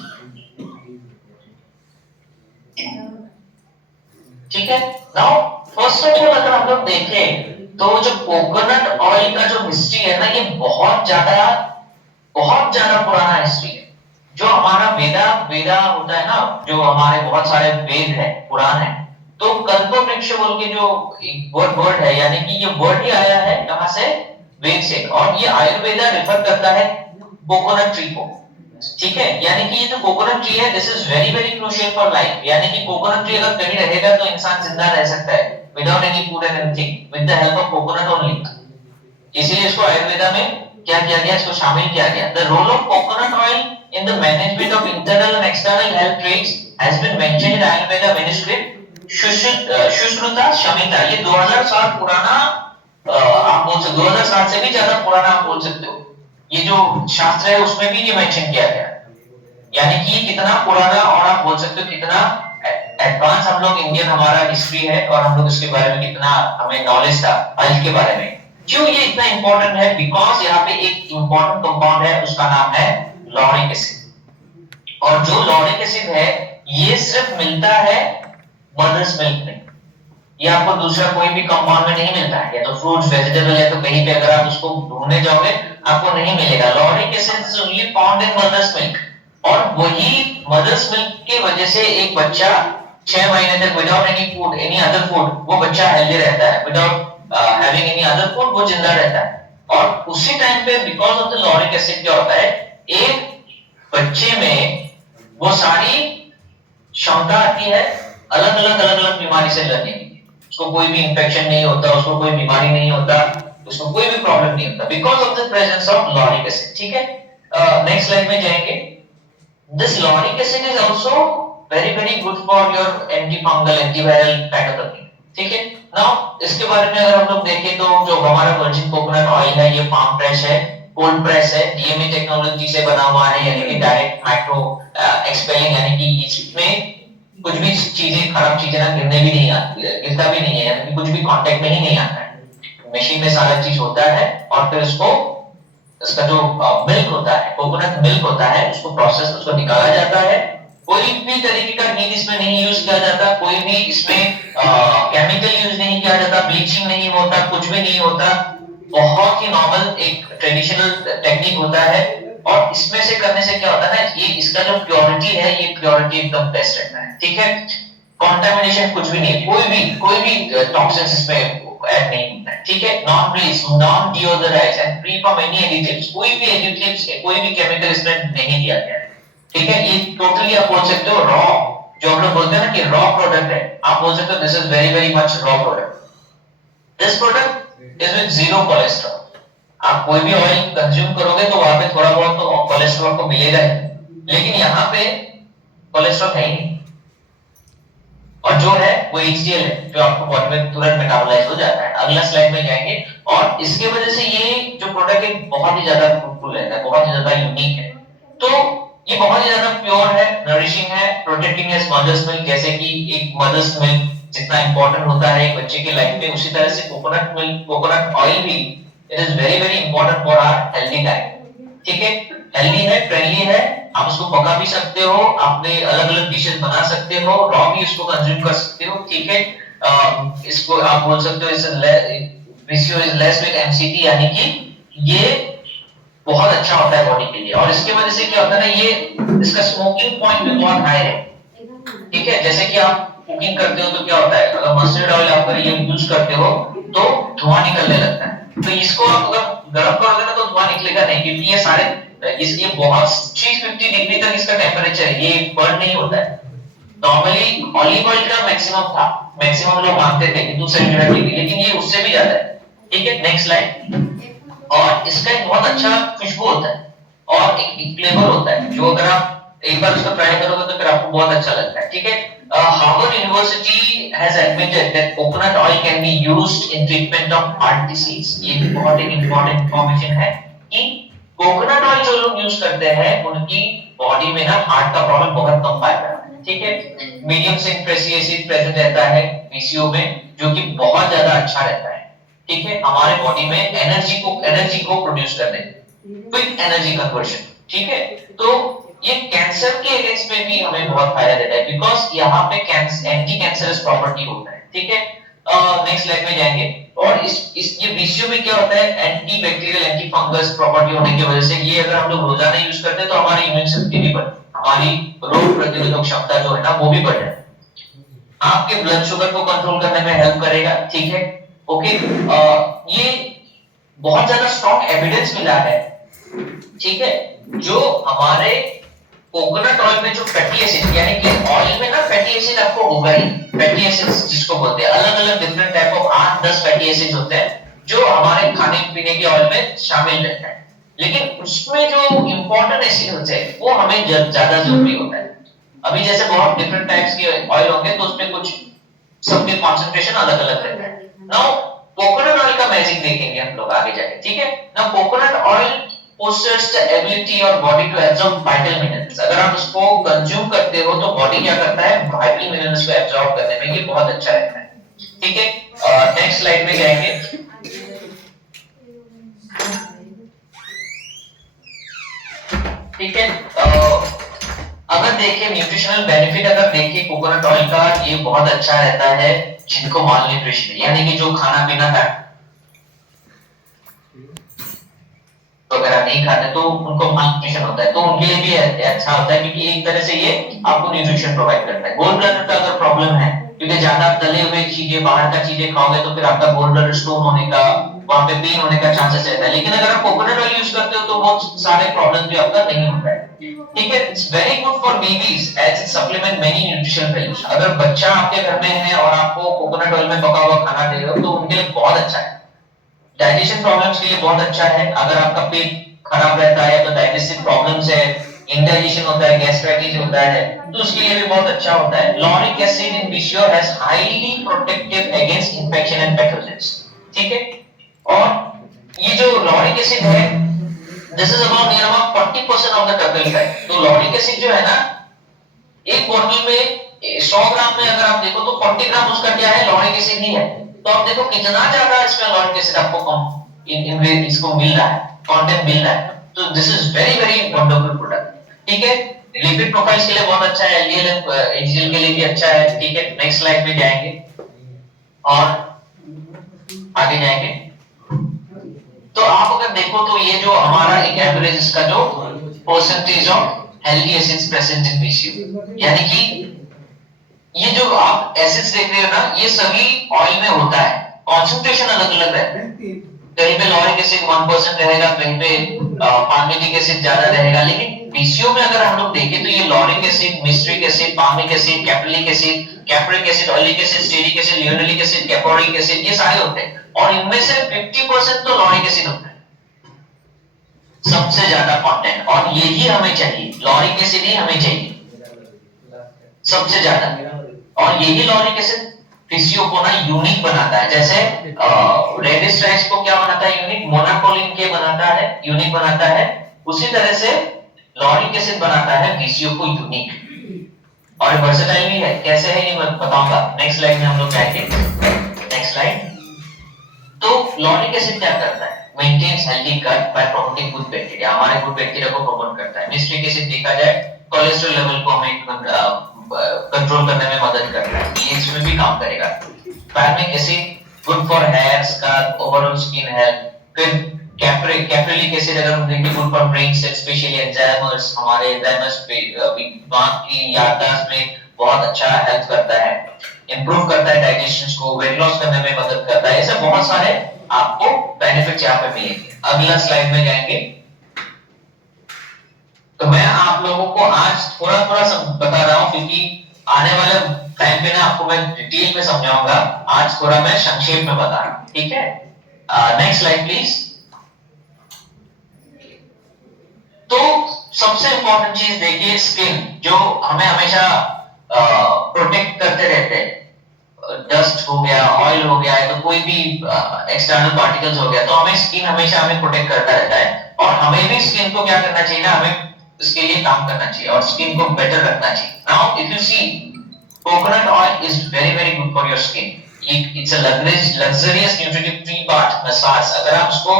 ठीक है। नाउ फर्स्ट ऑफ ऑल अगर हम लोग देखें तो जो कोकोनट ऑयल का जो हिस्ट्री है ना, ये बहुत ज्यादा पुराना हिस्ट्री है। जो हमारा वेदा होता है ना, जो हमारे बहुत सारे वेद है, पुराण है, तो कल्प वृक्ष बोल के जो वर्ड है, यानी कि ये वर्ड ही आया है कहां से, वेद से, और ये आयुर्वेदा रेफर करता है कोकोनट ट्री को, ठीक है। यानी कि ये जो कोकोनट ट्री है, this is very very crucial for life, यानी कि कोकोनट ट्री अगर कहीं रहेगा तो इंसान जिंदा रह सकता है without any food and anything, with the help of coconut only. इसीलिए इसको आयुर्वेदा में क्या किया गया, इसको शामिल किया गया। The role of coconut oil in the management of internal and external health traits has been mentioned in Ayurveda manuscript Sushruta Samhita. ये 2000 साल पुराना, आप बोल सकते 2000 साल से भी ज्यादा पुराना आप बोल सकते हो, ये जो शास्त्र है उसमें भी ये मेंशन किया गया, यानी कि ये कितना पुराना, और आप बोल सकते हो कितना एडवांस हम लोग इंडियन हमारा हिस्ट्री है, और हम लोग इसके बारे में कितना हमें नॉलेज था ऑयल के बारे में। क्यों ये इतना इंपॉर्टेंट है, बिकॉज यहाँ पे एक इंपॉर्टेंट कंपाउंड है, उसका नाम है लॉरिक एसिड, और जो लॉरिक एसिड है ये सिर्फ मिलता है मदर्स मिल्क में, ये आपको दूसरा कोई भी कंपाउंड में नहीं मिलता है, या तो फ्रूट्स वेजिटेबल या तो कहीं पे अगर आप उसको ढूंढने जाओगे आपको नहीं मिलेगा। Lauric acid is only found in mother's milk, और वही मदर्स मिल्क की वजह से एक बच्चा 6 महीने तक without any food, any other food, वो बच्चा हेल्दी रहता है, without having any other food वो जिंदा रहता है। और उसी टाइम पे because of the lauric acid क्या होता है, एक बच्चे में वो सारी क्षमता आती है अलग अलग बीमारी से लड़ने की, उसको कोई भी इंफेक्शन नहीं होता, उसको कोई बीमारी नहीं होता, उसको कोई भी प्रॉब्लम नहीं होता, because of the presence of lauric acid, ठीक है। नेक्स्ट स्लाइड में जाएंगे। This lauric acid is also very very good for your anti fungal antiviral kind of thing, ठीक है। नाउ इसके बारे में अगर हम लोग देखें तो जो हमारा वर्जिन कोकोनट ऑयल है, ये फार्म फ्रेश है, कोल्ड प्रेस है, डीएमए टेक्नोलॉजी से बना हुआ है, यानी कि डायरेक्ट माइक्रो एक्सपेलिंग, यानी कि इसमें कुछ भी चीजें, खराब चीजें ना गिरने भी नहीं आती, गिरता भी नहीं है, यानी कि कुछ भी कांटेक्ट में ही नहीं आता है, मशीन में सारा चीज होता है, और फिर इसको इसका जो मिल्क होता है, कोकोनट मिल्क होता है, उसको प्रोसेस, उसको निकाला जाता है। कोई भी तरीके का हीट इसमें नहीं यूज किया जाता, कोई भी इसमें केमिकल यूज नहीं किया जाता, ब्लीचिंग नहीं होता, कुछ भी नहीं होता, बहुत ही नॉर्मल एक ट्रेडिशनल टेक्निक होता है। और इसमें से करने से क्या होता है ना, ये इसका जो प्योरिटी है, ये प्योरिटी एकदम बेस्ट रहता है, ठीक है। कंटामिनेशन कुछ भी नहीं, कोई भी टॉक्सिन्स इसमें ऐड नहीं होता है, ठीक है। Non bleach, non deodorise and free from any additives, कोई भी एडिटिव्स, कोई भी केमिकल इसमें नहीं दिया गया है, ठीक है। ये टोटली आप बोल सकते हो रॉ, जो हम लोग बोलते हैं ना कि रॉ प्रोडक्ट है, आप बोल सकते हो this is very very much raw product. This product is with zero cholesterol. आप कोई भी ऑयल कंज्यूम करोगे तो वहां पे थोड़ा बहुत तो कोलेस्ट्रॉल को मिलेगा ही, लेकिन यहाँ पे कोलेस्ट्रॉल है ही नहीं, और जो है वो HDL है, जो आपको बॉडी में तुरंत मेटाबोलाइज हो जाता है। अगला स्लाइड में जाएंगे, और इसके वजह से ये जो प्रोडक्ट है बहुत ही ज्यादा फ्रूटफुल रहता है, बहुत ही ज्यादा यूनिक है। तो ये बहुत ही ज्यादा प्योर है, नरिशिंग है, प्रोटेक्टिंग एज मदर्स मिल्क, जैसे कि एक मदर्स मिल्क जितना इंपॉर्टेंट होता है एक बच्चे के लाइफ में, उसी तरह से कोकोनट मिल्क, कोकोनट ऑयल भी it is very very important for our healthy diet, ठीक है। हेल्दी है, फ्रेंडली है, आप उसको पका भी सकते हो, आपने अलग अलग डिशेस बना सकते हो, रॉ भी उसको कंज्यूम कर सकते हो, ठीक है। इसको आप बोल सकते हो ratio is less with MCT, यानी कि ये बहुत अच्छा होता है बॉडी के लिए। और इसके वजह से क्या होता है ना, ये इसका स्मोकिंग पॉइंट भी बहुत हाई है, ठीक है। जैसे कि आप कुकिंग करते हो तो क्या होता है, अगर मस्टर्ड ऑयल आप ये यूज करते हो तो धुआं निकलने लगता है, तो इसको आप अगर गर्म करोगे ना तो धुआं निकलेगा नहीं, क्योंकि ये सारे इसलिए बहुत 350 डिग्री तक इसका टेम्परेचर है, ये बर्न नहीं होता है। नॉर्मली ऑलिव ऑयल का मैक्सिमम था, मैक्सिमम लोग मानते थे कि 275 डिग्री, लेकिन ये उससे भी ज्यादा है, ठीक है। Next slide. और इसका एक बहुत अच्छा खुशबू होता है और एक फ्लेवर होता है, जो अगर आप एक बार उसको ट्राई करोगे तो फिर आपको बहुत अच्छा लगता है, ठीक है। Harvard University has admitted that coconut oil can be used in treatment of heart disease। ये भी बहुत एक important information है कि कोकोनट ऑयल जो लोग यूज करते हैं उनकी बॉडी में ना हार्ट का प्रॉब्लम बहुत कम पाया जाता है, ठीक है। Medium chain fatty acid present रहता है पीसीओ में, जो कि बहुत ज्यादा अच्छा रहता है, ठीक है, हमारे बॉडी में एनर्जी को प्रोड्यूस करने, क्विक एनर्जी कन्वर्जन, ठीक है। तो ये कैंसर के अगेंस्ट में भी हमें बहुत फायदा देता है, बिकॉज यहाँ पे एंटी कैंसरस प्रॉपर्टी होता है, ठीक है। नेक्स्ट स्लाइड में जाएंगे। और इस ये बीसीओ में क्या होता है, anti bacterial anti fungus property होने की वजह से ये अगर हम लोग रोजाना यूज करते हैं तो हमारी इम्यून शक्ति भी बढ़ती है, हमारी रोग प्रतिरोधक क्षमता जो है ना वो भी बढ़ जाती है, आपके ब्लड शुगर को कंट्रोल करने में हेल्प करेगा, ठीक है। ओके, ये बहुत ज्यादा स्ट्रॉन्ग एविडेंस मिला है, ठीक है, जो हमारे कोकोनट ऑयल में जो फैटी एसिड, यानी कि ऑयल में ना फैटी एसिड आपको होगा ही, फैटी एसिड्स जिसको बोलते हैं, अलग अलग different type of 8-10 fatty acids होते हैं जो हमारे खाने पीने के ऑयल में शामिल रहते हैं, लेकिन उसमें जो इंपॉर्टेंट एसिड होते हैं वो हमें ज्यादा जरूरी होता है। अभी जैसे बहुत डिफरेंट टाइप्स के ऑयल होंगे तो उसमें कुछ सबके कंसंट्रेशन अलग अलग रहता है। नाउ कोकोनट ऑयल का मैजिक देखेंगे हम लोग आगे जाके, ठीक है। Now coconut oil possesses the ability or body to absorb vital minerals। अगर आप उसको कंज्यूम करते हो तो बॉडी क्या करता है, vital minerals को absorb करने में ये बहुत अच्छा रहता है, ठीक है। नेक्स्ट स्लाइड में जाएंगे। ठीक है, अगर देखिए न्यूट्रिशनल बेनिफिट अगर देखिए कोकोनट ऑयल का, ये बहुत अच्छा रहता है जिनको माल न्यूट्रिशन यानी कि जो खाना पीना था वगैरह नहीं खाते तो उनको मालन्यूट्रिशन होता है, तो उनके लिए भी अच्छा होता है क्योंकि एक तरह से ये आपको न्यूट्रिशन प्रोवाइड करता है। गोल ब्लैडर का अगर प्रॉब्लम है, क्योंकि ज्यादा तले हुए चीजें बाहर का चीजें खाओगे तो फिर आपका गोल ब्लैडर स्टोन होने का, वहां पे पेन होने का चांसेस रहता है, लेकिन अगर आप कोकोनट ऑयल यूज करते हो तो वो सारे प्रॉब्लम भी आपका नहीं होता है, ठीक है। It's very good for babies as it supplement many nutritional values. अगर बच्चा आपके घर में है और आपको कोकोनट ऑयल में पका हुआ खाना दे रहे हो तो उनके लिए बहुत अच्छा है, डाइजेशन प्रॉब्लम्स के लिए बहुत अच्छा है। अगर आपका पेट खराब रहता है तो डाइजेस्टिव प्रॉब्लम्स है, इंडाइजेशन होता है, गैस्ट्राइटिस होता है, तो उसके लिए भी बहुत अच्छा होता है। Lauric acid in BCO has highly protective against infection and pathogens, ठीक है। और ये जो लॉरिक एसिड है, this is about near about 40% of the total diet. तो लॉरिक एसिड जो है ना, एक बोतल में 100 ग्राम में अगर आप देखो तो 40 ग्राम उसका क्या है, लॉरिक एसिड ही है। तो आप देखो कितना ज्यादा इसमें लॉरिक एसिड आपको इसको मिल रहा है, कंटेंट मिल रहा है। तो this is very very wonderful product, ठीक है। लिपिड प्रोफाइल्स के लिए बहुत अच्छा है, एलडीएल एचडीएल के लिए भी अच्छा है, ठीक है। नेक्स्ट स्लाइड में जाएंगे और आगे जाएंगे। तो आप अगर देखो तो ये जो हमारा एक एवरेज इसका जो percentage of healthy acids present in BCO, यानी कि ये जो आप एसिड्स देख रहे हो ना, ये सभी ऑयल में होता है, कंसंट्रेशन अलग अलग रहता है। कहीं पे लॉरिक एसिड 1% रहेगा, कहीं पे पाल्मिटिक एसिड ज्यादा रहेगा, लेकिन बीसीओ में अगर हम लोग देखें तो ये lauric acid, myristic acid, palmitic acid, caprylic acid, capric acid, oleic acid, stearic acid, linoleic acid, caproic acid, ये सारे होते हैं। और इनमें से 50% तो लॉरिक एसिड होता है, सबसे ज्यादा कंटेंट, और यही हमें चाहिए, लॉरिक एसिड ही हमें चाहिए सबसे ज्यादा। और यही लॉरिक एसिड बीसीओ को ना यूनिक बनाता है। जैसे रेडिस राइस को क्या बनाता है, यूनिक, मोनोकोलिन के बनाता है, यूनिक बनाता है, उसी तरह से लॉरिक एसिड बनाता है बीसीओ को यूनिक और वर्सेटाइल भी है। कैसे है ये मैं बताऊंगा, नेक्स्ट स्लाइड में हम लोग जाएंगे। Next slide. तो लॉरिक एसिड क्या करता है, maintains healthy gut by promoting good bacteria, हमारे गुड बैक्टीरिया को प्रमोट करता है। मिस्ट्रिक एसिड देखा जाए कोलेस्ट्रॉल लेवल को हमें कंट्रोल करने में मदद करता है, ये इसमें भी काम करेगा। Palmitic acid good for hair, scalp, overall skin health. फिर कैप्रिलिक एसिड अगर हम देखें good for brain cells, specially Alzheimer's, हमारे एल्जाइमर्स पे दिमाग की याददाश्त में बहुत अच्छा हेल्प करता है, इंप्रूव करता है डाइजेशन को, वेट लॉस करने में मदद करता है। ऐसे बहुत सारे आपको बेनिफिट्स यहाँ पे मिलेंगे। अगला स्लाइड में जाएंगे। तो मैं आप लोगों को आज थोड़ा थोड़ा बता रहा हूं क्योंकि आने वाले टाइम पे ना आपको मैं डिटेल में समझाऊंगा, आज थोड़ा मैं संक्षेप में बता रहा हूं, ठीक है। Next slide please. तो सबसे इंपॉर्टेंट चीज देखिए, स्किन जो हमें हमेशा प्रोटेक्ट करते रहते हैं। डस्ट हो गया, ऑयल हो गया, तो कोई भी एक्सटर्नल पार्टिकल्स हो गया, तो हमें स्किन हमेशा हमें प्रोटेक्ट करता रहता है। और हमें भी स्किन को क्या करना चाहिए ना, हमें इसके लिए काम करना चाहिए और स्किन को बेटर रखना चाहिए. Now if you see, coconut oil is very very good for your skin. It's a luxurious nutritive free bath massage. अगर आप उसको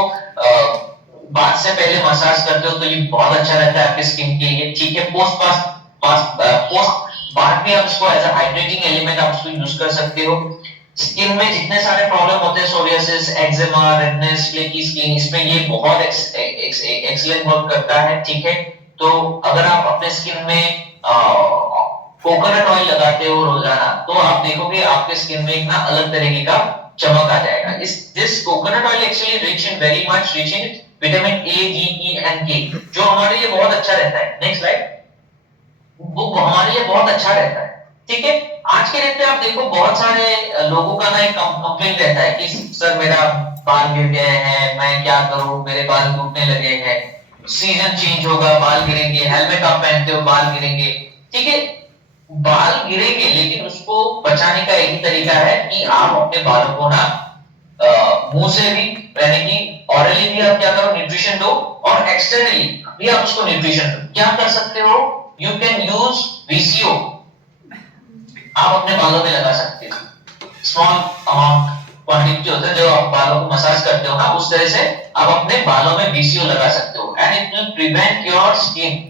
बाथ से पहले मसाज करते हो तो ये बहुत अच्छा रहता है आपके स्किन के लिए. ठीक है, पोस्ट बाथ भी आप इसको एज अ हाइड्रेटिंग एलिमेंट आप इसको यूज कर सकते हो. स्किन में जितने सारे प्रॉब्लम होते हैं, psoriasis, eczema, redness, flaky skin, इसमें ये बहुत एक्सीलेंट वर्क करता है. ठीक है, तो अगर आप अपने स्किन में कोकोनट ऑयल लगाते हो रोजाना तो आप देखोगे आपके स्किन में एक ना अलग तरीके का चमक आ जाएगा. This coconut oil actually rich in vitamin A, D, E and के, जो हमारे लिए बहुत अच्छा रहता है. Next slide. वो हमारे लिए बहुत अच्छा रहता है. ठीक है, आज के डेट पे आप देखो बहुत सारे लोगों का ना एक कंप्लेन रहता है कि सर मेरा बाल गिर गए हैं, मैं क्या करूं, मेरे बाल टूटने लगे हैं, सीजन चेंज होगा, बाल गिरेंगे, हेलमेट आप पहनते हो, बाल गिरेंगे. ठीक है, बाल गिरेंगे, लेकिन उसको बचाने का एक ही तरीका है कि आप अपने बालों को ना मुंह से भी, यानी कि ऑरली भी आप क्या करो, न्यूट्रिशन दो, और एक्सटर्नली भी आप उसको न्यूट्रिशन दो. क्या कर सकते हो, यू कैन यूज VCO. आप अपने बालों में लगा सकते हो. स्मॉल अमाउंट क्वांटिटी होता है जो आप बालों को मसाज करते हो ना, उस तरह से आप अपने बालों में VCO लगा सकते हो. And it will prevent your skin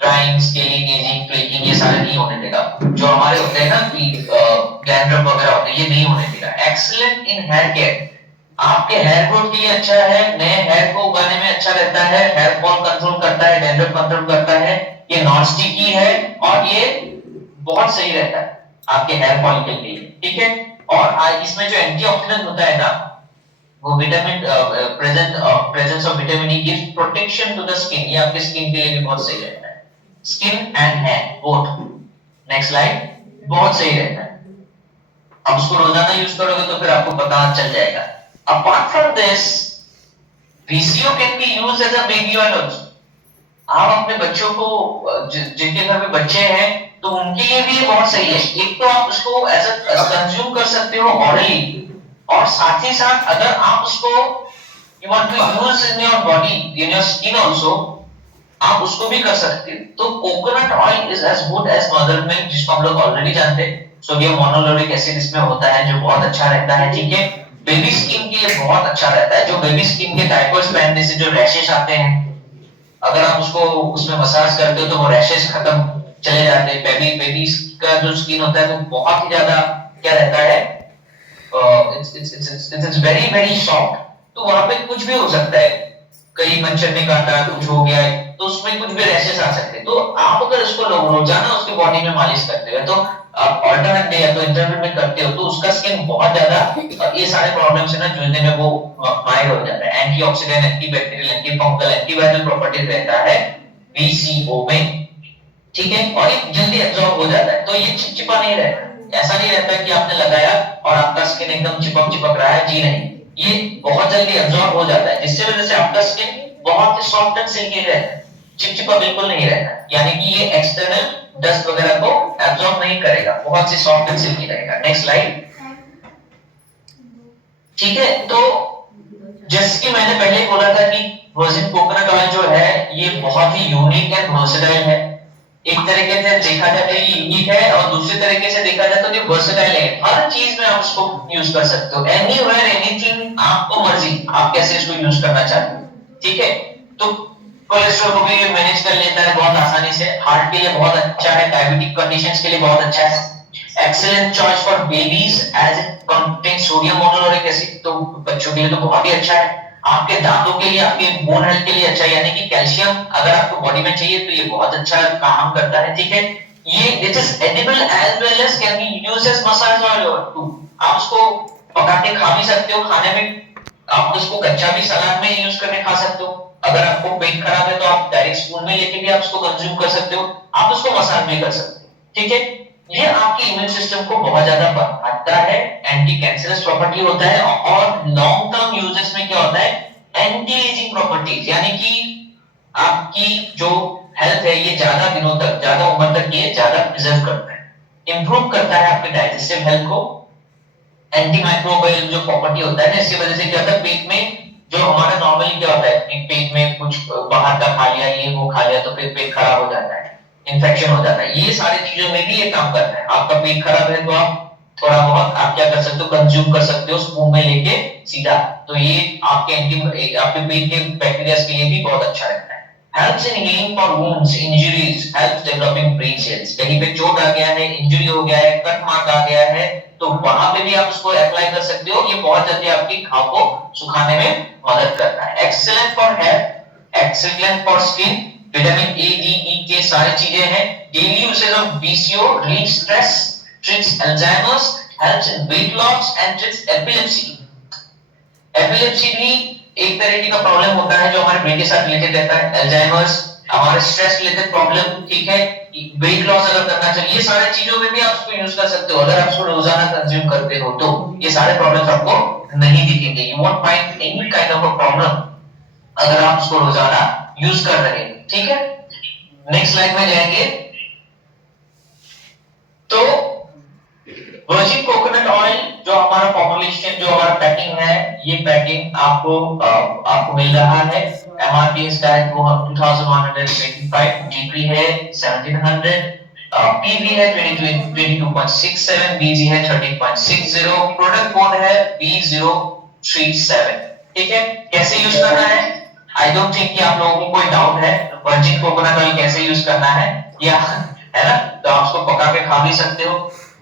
drawing, scaling, ageing, flaking, ये सारे नहीं होने देगा. जो हमारे होते हैं ना कि डैंड्रफ वगैरह होते हैं, ये नहीं होने देगा. एक्सीलेंट इन हेयर केयर, आपके हेयर ग्रोथ के लिए अच्छा है, नए हेयर को उगाने में अच्छा रहता है, हेयर फॉल कंट्रोल करता है, डैंड्रफ कंट्रोल करता है. ये नॉन स्टिकी है और ये बहुत सही रहता है आपके हेयर फॉलिकल के लिए. ठीक है, और इसमें जो एंटीऑक्सीडेंट होता है ना, वो vitamin presence of vitamin E gives protection to the skin. ये आपके स्किन के लिए भी बहुत सही रहता है. Skin and hair both. Next slide. बहुत सही रहता है. अब उसको रोजाना यूज करोगे तो फिर आपको पता चल जाएगा. Apart from this, VCO can be used as a baby oil also. आप अपने बच्चों को, जिनके घर में बच्चे हैं, तो उनके लिए भी ये बहुत सही है. एक तो आप उसको एज अ कंज्यूम कर सकते हो ऑरली, और साथ ही साथ अगर आप उसको you want to use in your body, in your skin also, आप उसको भी कर सकते हो. तो coconut oil is as good as mother milk, जिसको हम लोग ऑलरेडी जानते हैं. सोडियम मोनोलोरिक एसिड इसमें होता है जो बहुत अच्छा रहता है. ठीक है, बेबी स्किन के लिए बहुत अच्छा रहता है. जो बेबी स्किन के डायपर्स पहनने से जो रैशेस आते हैं, अगर आप उसको उसमें मसाज करते हो तो वो रैशेस खत्म चले जाते हैं. बेबी का जो स्किन होता है वो बहुत ही ज्यादा क्या रहता है, इट्स वेरी वेरी सॉफ्ट. तो वहां पे कुछ भी हो सकता है, कहीं मच्छर ने काटा, कुछ हो गया है, तो उसमें कुछ भी रैशेस आ सकते हैं. तो आप अगर इसको रोजाना उसके बॉडी में मालिश करते हो, तो आप ऑल्टरनेट डे या तो इंटरवल में करते हो, तो उसका स्किन बहुत ज्यादा ये सारे प्रॉब्लम से ना जूझने में वो माहिर हो जाता है. Antioxidant, antibacterial, antifungal, antiviral properties रहता है VCO में. ठीक है, और ये जल्दी एब्जॉर्ब हो जाता है, तो ये चिपचिपा नहीं रहता. ऐसा नहीं रहता कि आपने लगाया और आपका स्किन एकदम चिपक रहा है. जी नहीं, ये बहुत जल्दी एब्जॉर्ब हो जाता है, जिससे वजह से आपका स्किन बहुत ही सॉफ्ट एंड सिल्की रहता है. चिपचिपा बिल्कुल नहीं रहता, यानी कि ये एक्सटर्नल डस्ट वगैरह को एब्जॉर्ब नहीं करेगा, बहुत सी सॉफ्ट एंड सिल्की रहेगा. Next slide. ठीक है, तो जैसे कि मैंने पहले बोला था कि वर्जिन कोकोनट ऑयल जो है ये बहुत ही यूनिक एंड वर्सेटाइल है. एक तरीके से देखा जाए तो ये यूनिक है, और दूसरे तरीके से देखा जाए तो ये वर्सेटाइल है. हर चीज में आप उसको यूज कर सकते हो, एनीवेयर एनीथिंग, आपको मर्जी आप कैसे इसको यूज करना चाहते हो. ठीक है, तो कोलेस्ट्रॉल को भी मैनेज कर लेता है बहुत आसानी से. हार्ट के लिए बहुत अच्छा है, डायबिटिक कंडीशंस के लिए बहुत अच्छा है. Excellent choice for babies as it contain sodium monolauric acid, तो बच्चों के लिए तो बहुत ही अच्छा है. आपके दांतों के लिए, आपके बोन हेल्थ के लिए अच्छा है, यानी कि कैल्शियम अगर आपको बॉडी में चाहिए तो ये बहुत अच्छा काम करता है. ठीक है, ये it is edible as well as can be used as massage oil too. आप उसको पका के खा भी सकते हो, खाने में आप उसको कच्चा भी सलाद में यूज करके खा सकते हो. अगर आपको पेट खराब है तो आप डायरेक्ट स्पून में लेके भी आप उसको कंज्यूम कर सकते हो, आप उसको मसाज भी कर सकते हो. ठीक है, ये आपके इम्यून सिस्टम को बहुत ज्यादा बढ़ाता है, एंटी कैंसरस प्रॉपर्टी होता है, और लॉन्ग टर्म यूजेस में क्या होता है, एंटी एजिंग प्रॉपर्टीज, यानी कि आपकी जो हेल्थ है ये ज्यादा दिनों तक, ज्यादा उम्र तक ये ज्यादा प्रिजर्व करता है, इंप्रूव करता है आपके डाइजेस्टिव हेल्थ को. एंटी माइक्रोबियल जो प्रॉपर्टी होता है ना, इसकी वजह से क्या होता है, पेट में जो हमारा नॉर्मली क्या होता है कि पेट में कुछ बाहर का खा लिया, ये वो खा लिया, तो फिर पेट खराब हो जाता है, इन्फेक्शन हो जाता है। ये सारी चीजों में भी ये काम करता है। आपका पेट खराब है तो आप थोड़ा बहुत आप क्या कर सकते हो, कंज्यूम कर सकते हो स्पून में लेके सीधा, तो ये आपके पेट के बैक्टीरिया के लिए भी बहुत अच्छा रहता है। Helps in healing for wounds, injuries, helps developing brain cells. कहीं पे चोट आ गया है, इंजरी हो गया है, कट मार्क आ गया है, तो वहां पे भी आप उसको अप्लाई कर सकते हो। ये बहुत जल्दी आपकी घाव को सुखाने में मदद करता है। Excellent for hair, excellent for skin, vitamin A, D, E के सारी चीजें हैं। Daily usage of BCO, relieve stress, treats Alzheimer's, helps in weight loss and treats epilepsy. Epilepsy भी एक तरीके का प्रॉब्लम होता है जो हमारे ब्रेन के साथ रिलेटेड रहता है। अल्जाइमर्स, हमारे स्ट्रेस रिलेटेड प्रॉब्लम, ठीक है, वेट लॉस अगर करना चाहिए, ये सारे चीजों में भी आप इसको यूज कर सकते हो। अगर आप इसको रोजाना कंज्यूम करते हो तो ये सारे प्रॉब्लम्स आपको नहीं दिखेंगे। You won't find any kind of a problem अगर आप इसको रोजाना यूज कर रहे हैं, ठीक है। नेक्स्ट स्लाइड में जाएंगे तो वर्जिन कोकोनट ऑयल जो हमारा फॉर्मुलेशन, जो हमारा पैकिंग है, ये पैकिंग आपको मिल रहा है। एमआरपी इसका है 2125, डीपी है 1700, पीवी है 22.67, बीजी है 13.60, प्रोडक्ट कोड है B037, ठीक है। कैसे यूज करना है, आई डोंट थिंक कि आप लोगों को कोई डाउट है। वर्जिन कोकोनट ऑयल कैसे यूज करना है, या है ना, तो आप उसको पका के खा भी सकते हो।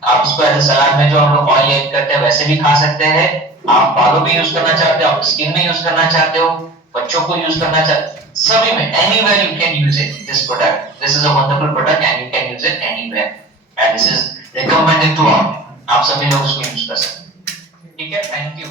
आप इसको ऐसे सलाद में जो हम लोग ऑयल ऐड करते हैं वैसे भी खा सकते हैं। आप बालों में यूज करना चाहते हो, आप स्किन में यूज करना चाहते हो, बच्चों को यूज करना चाहते हो, सभी में, anywhere you can use it. This product, this is a wonderful product and you can use it anywhere and this is recommended to all. आप सभी लोग उसको यूज कर सकते हैं, ठीक है। Thank you.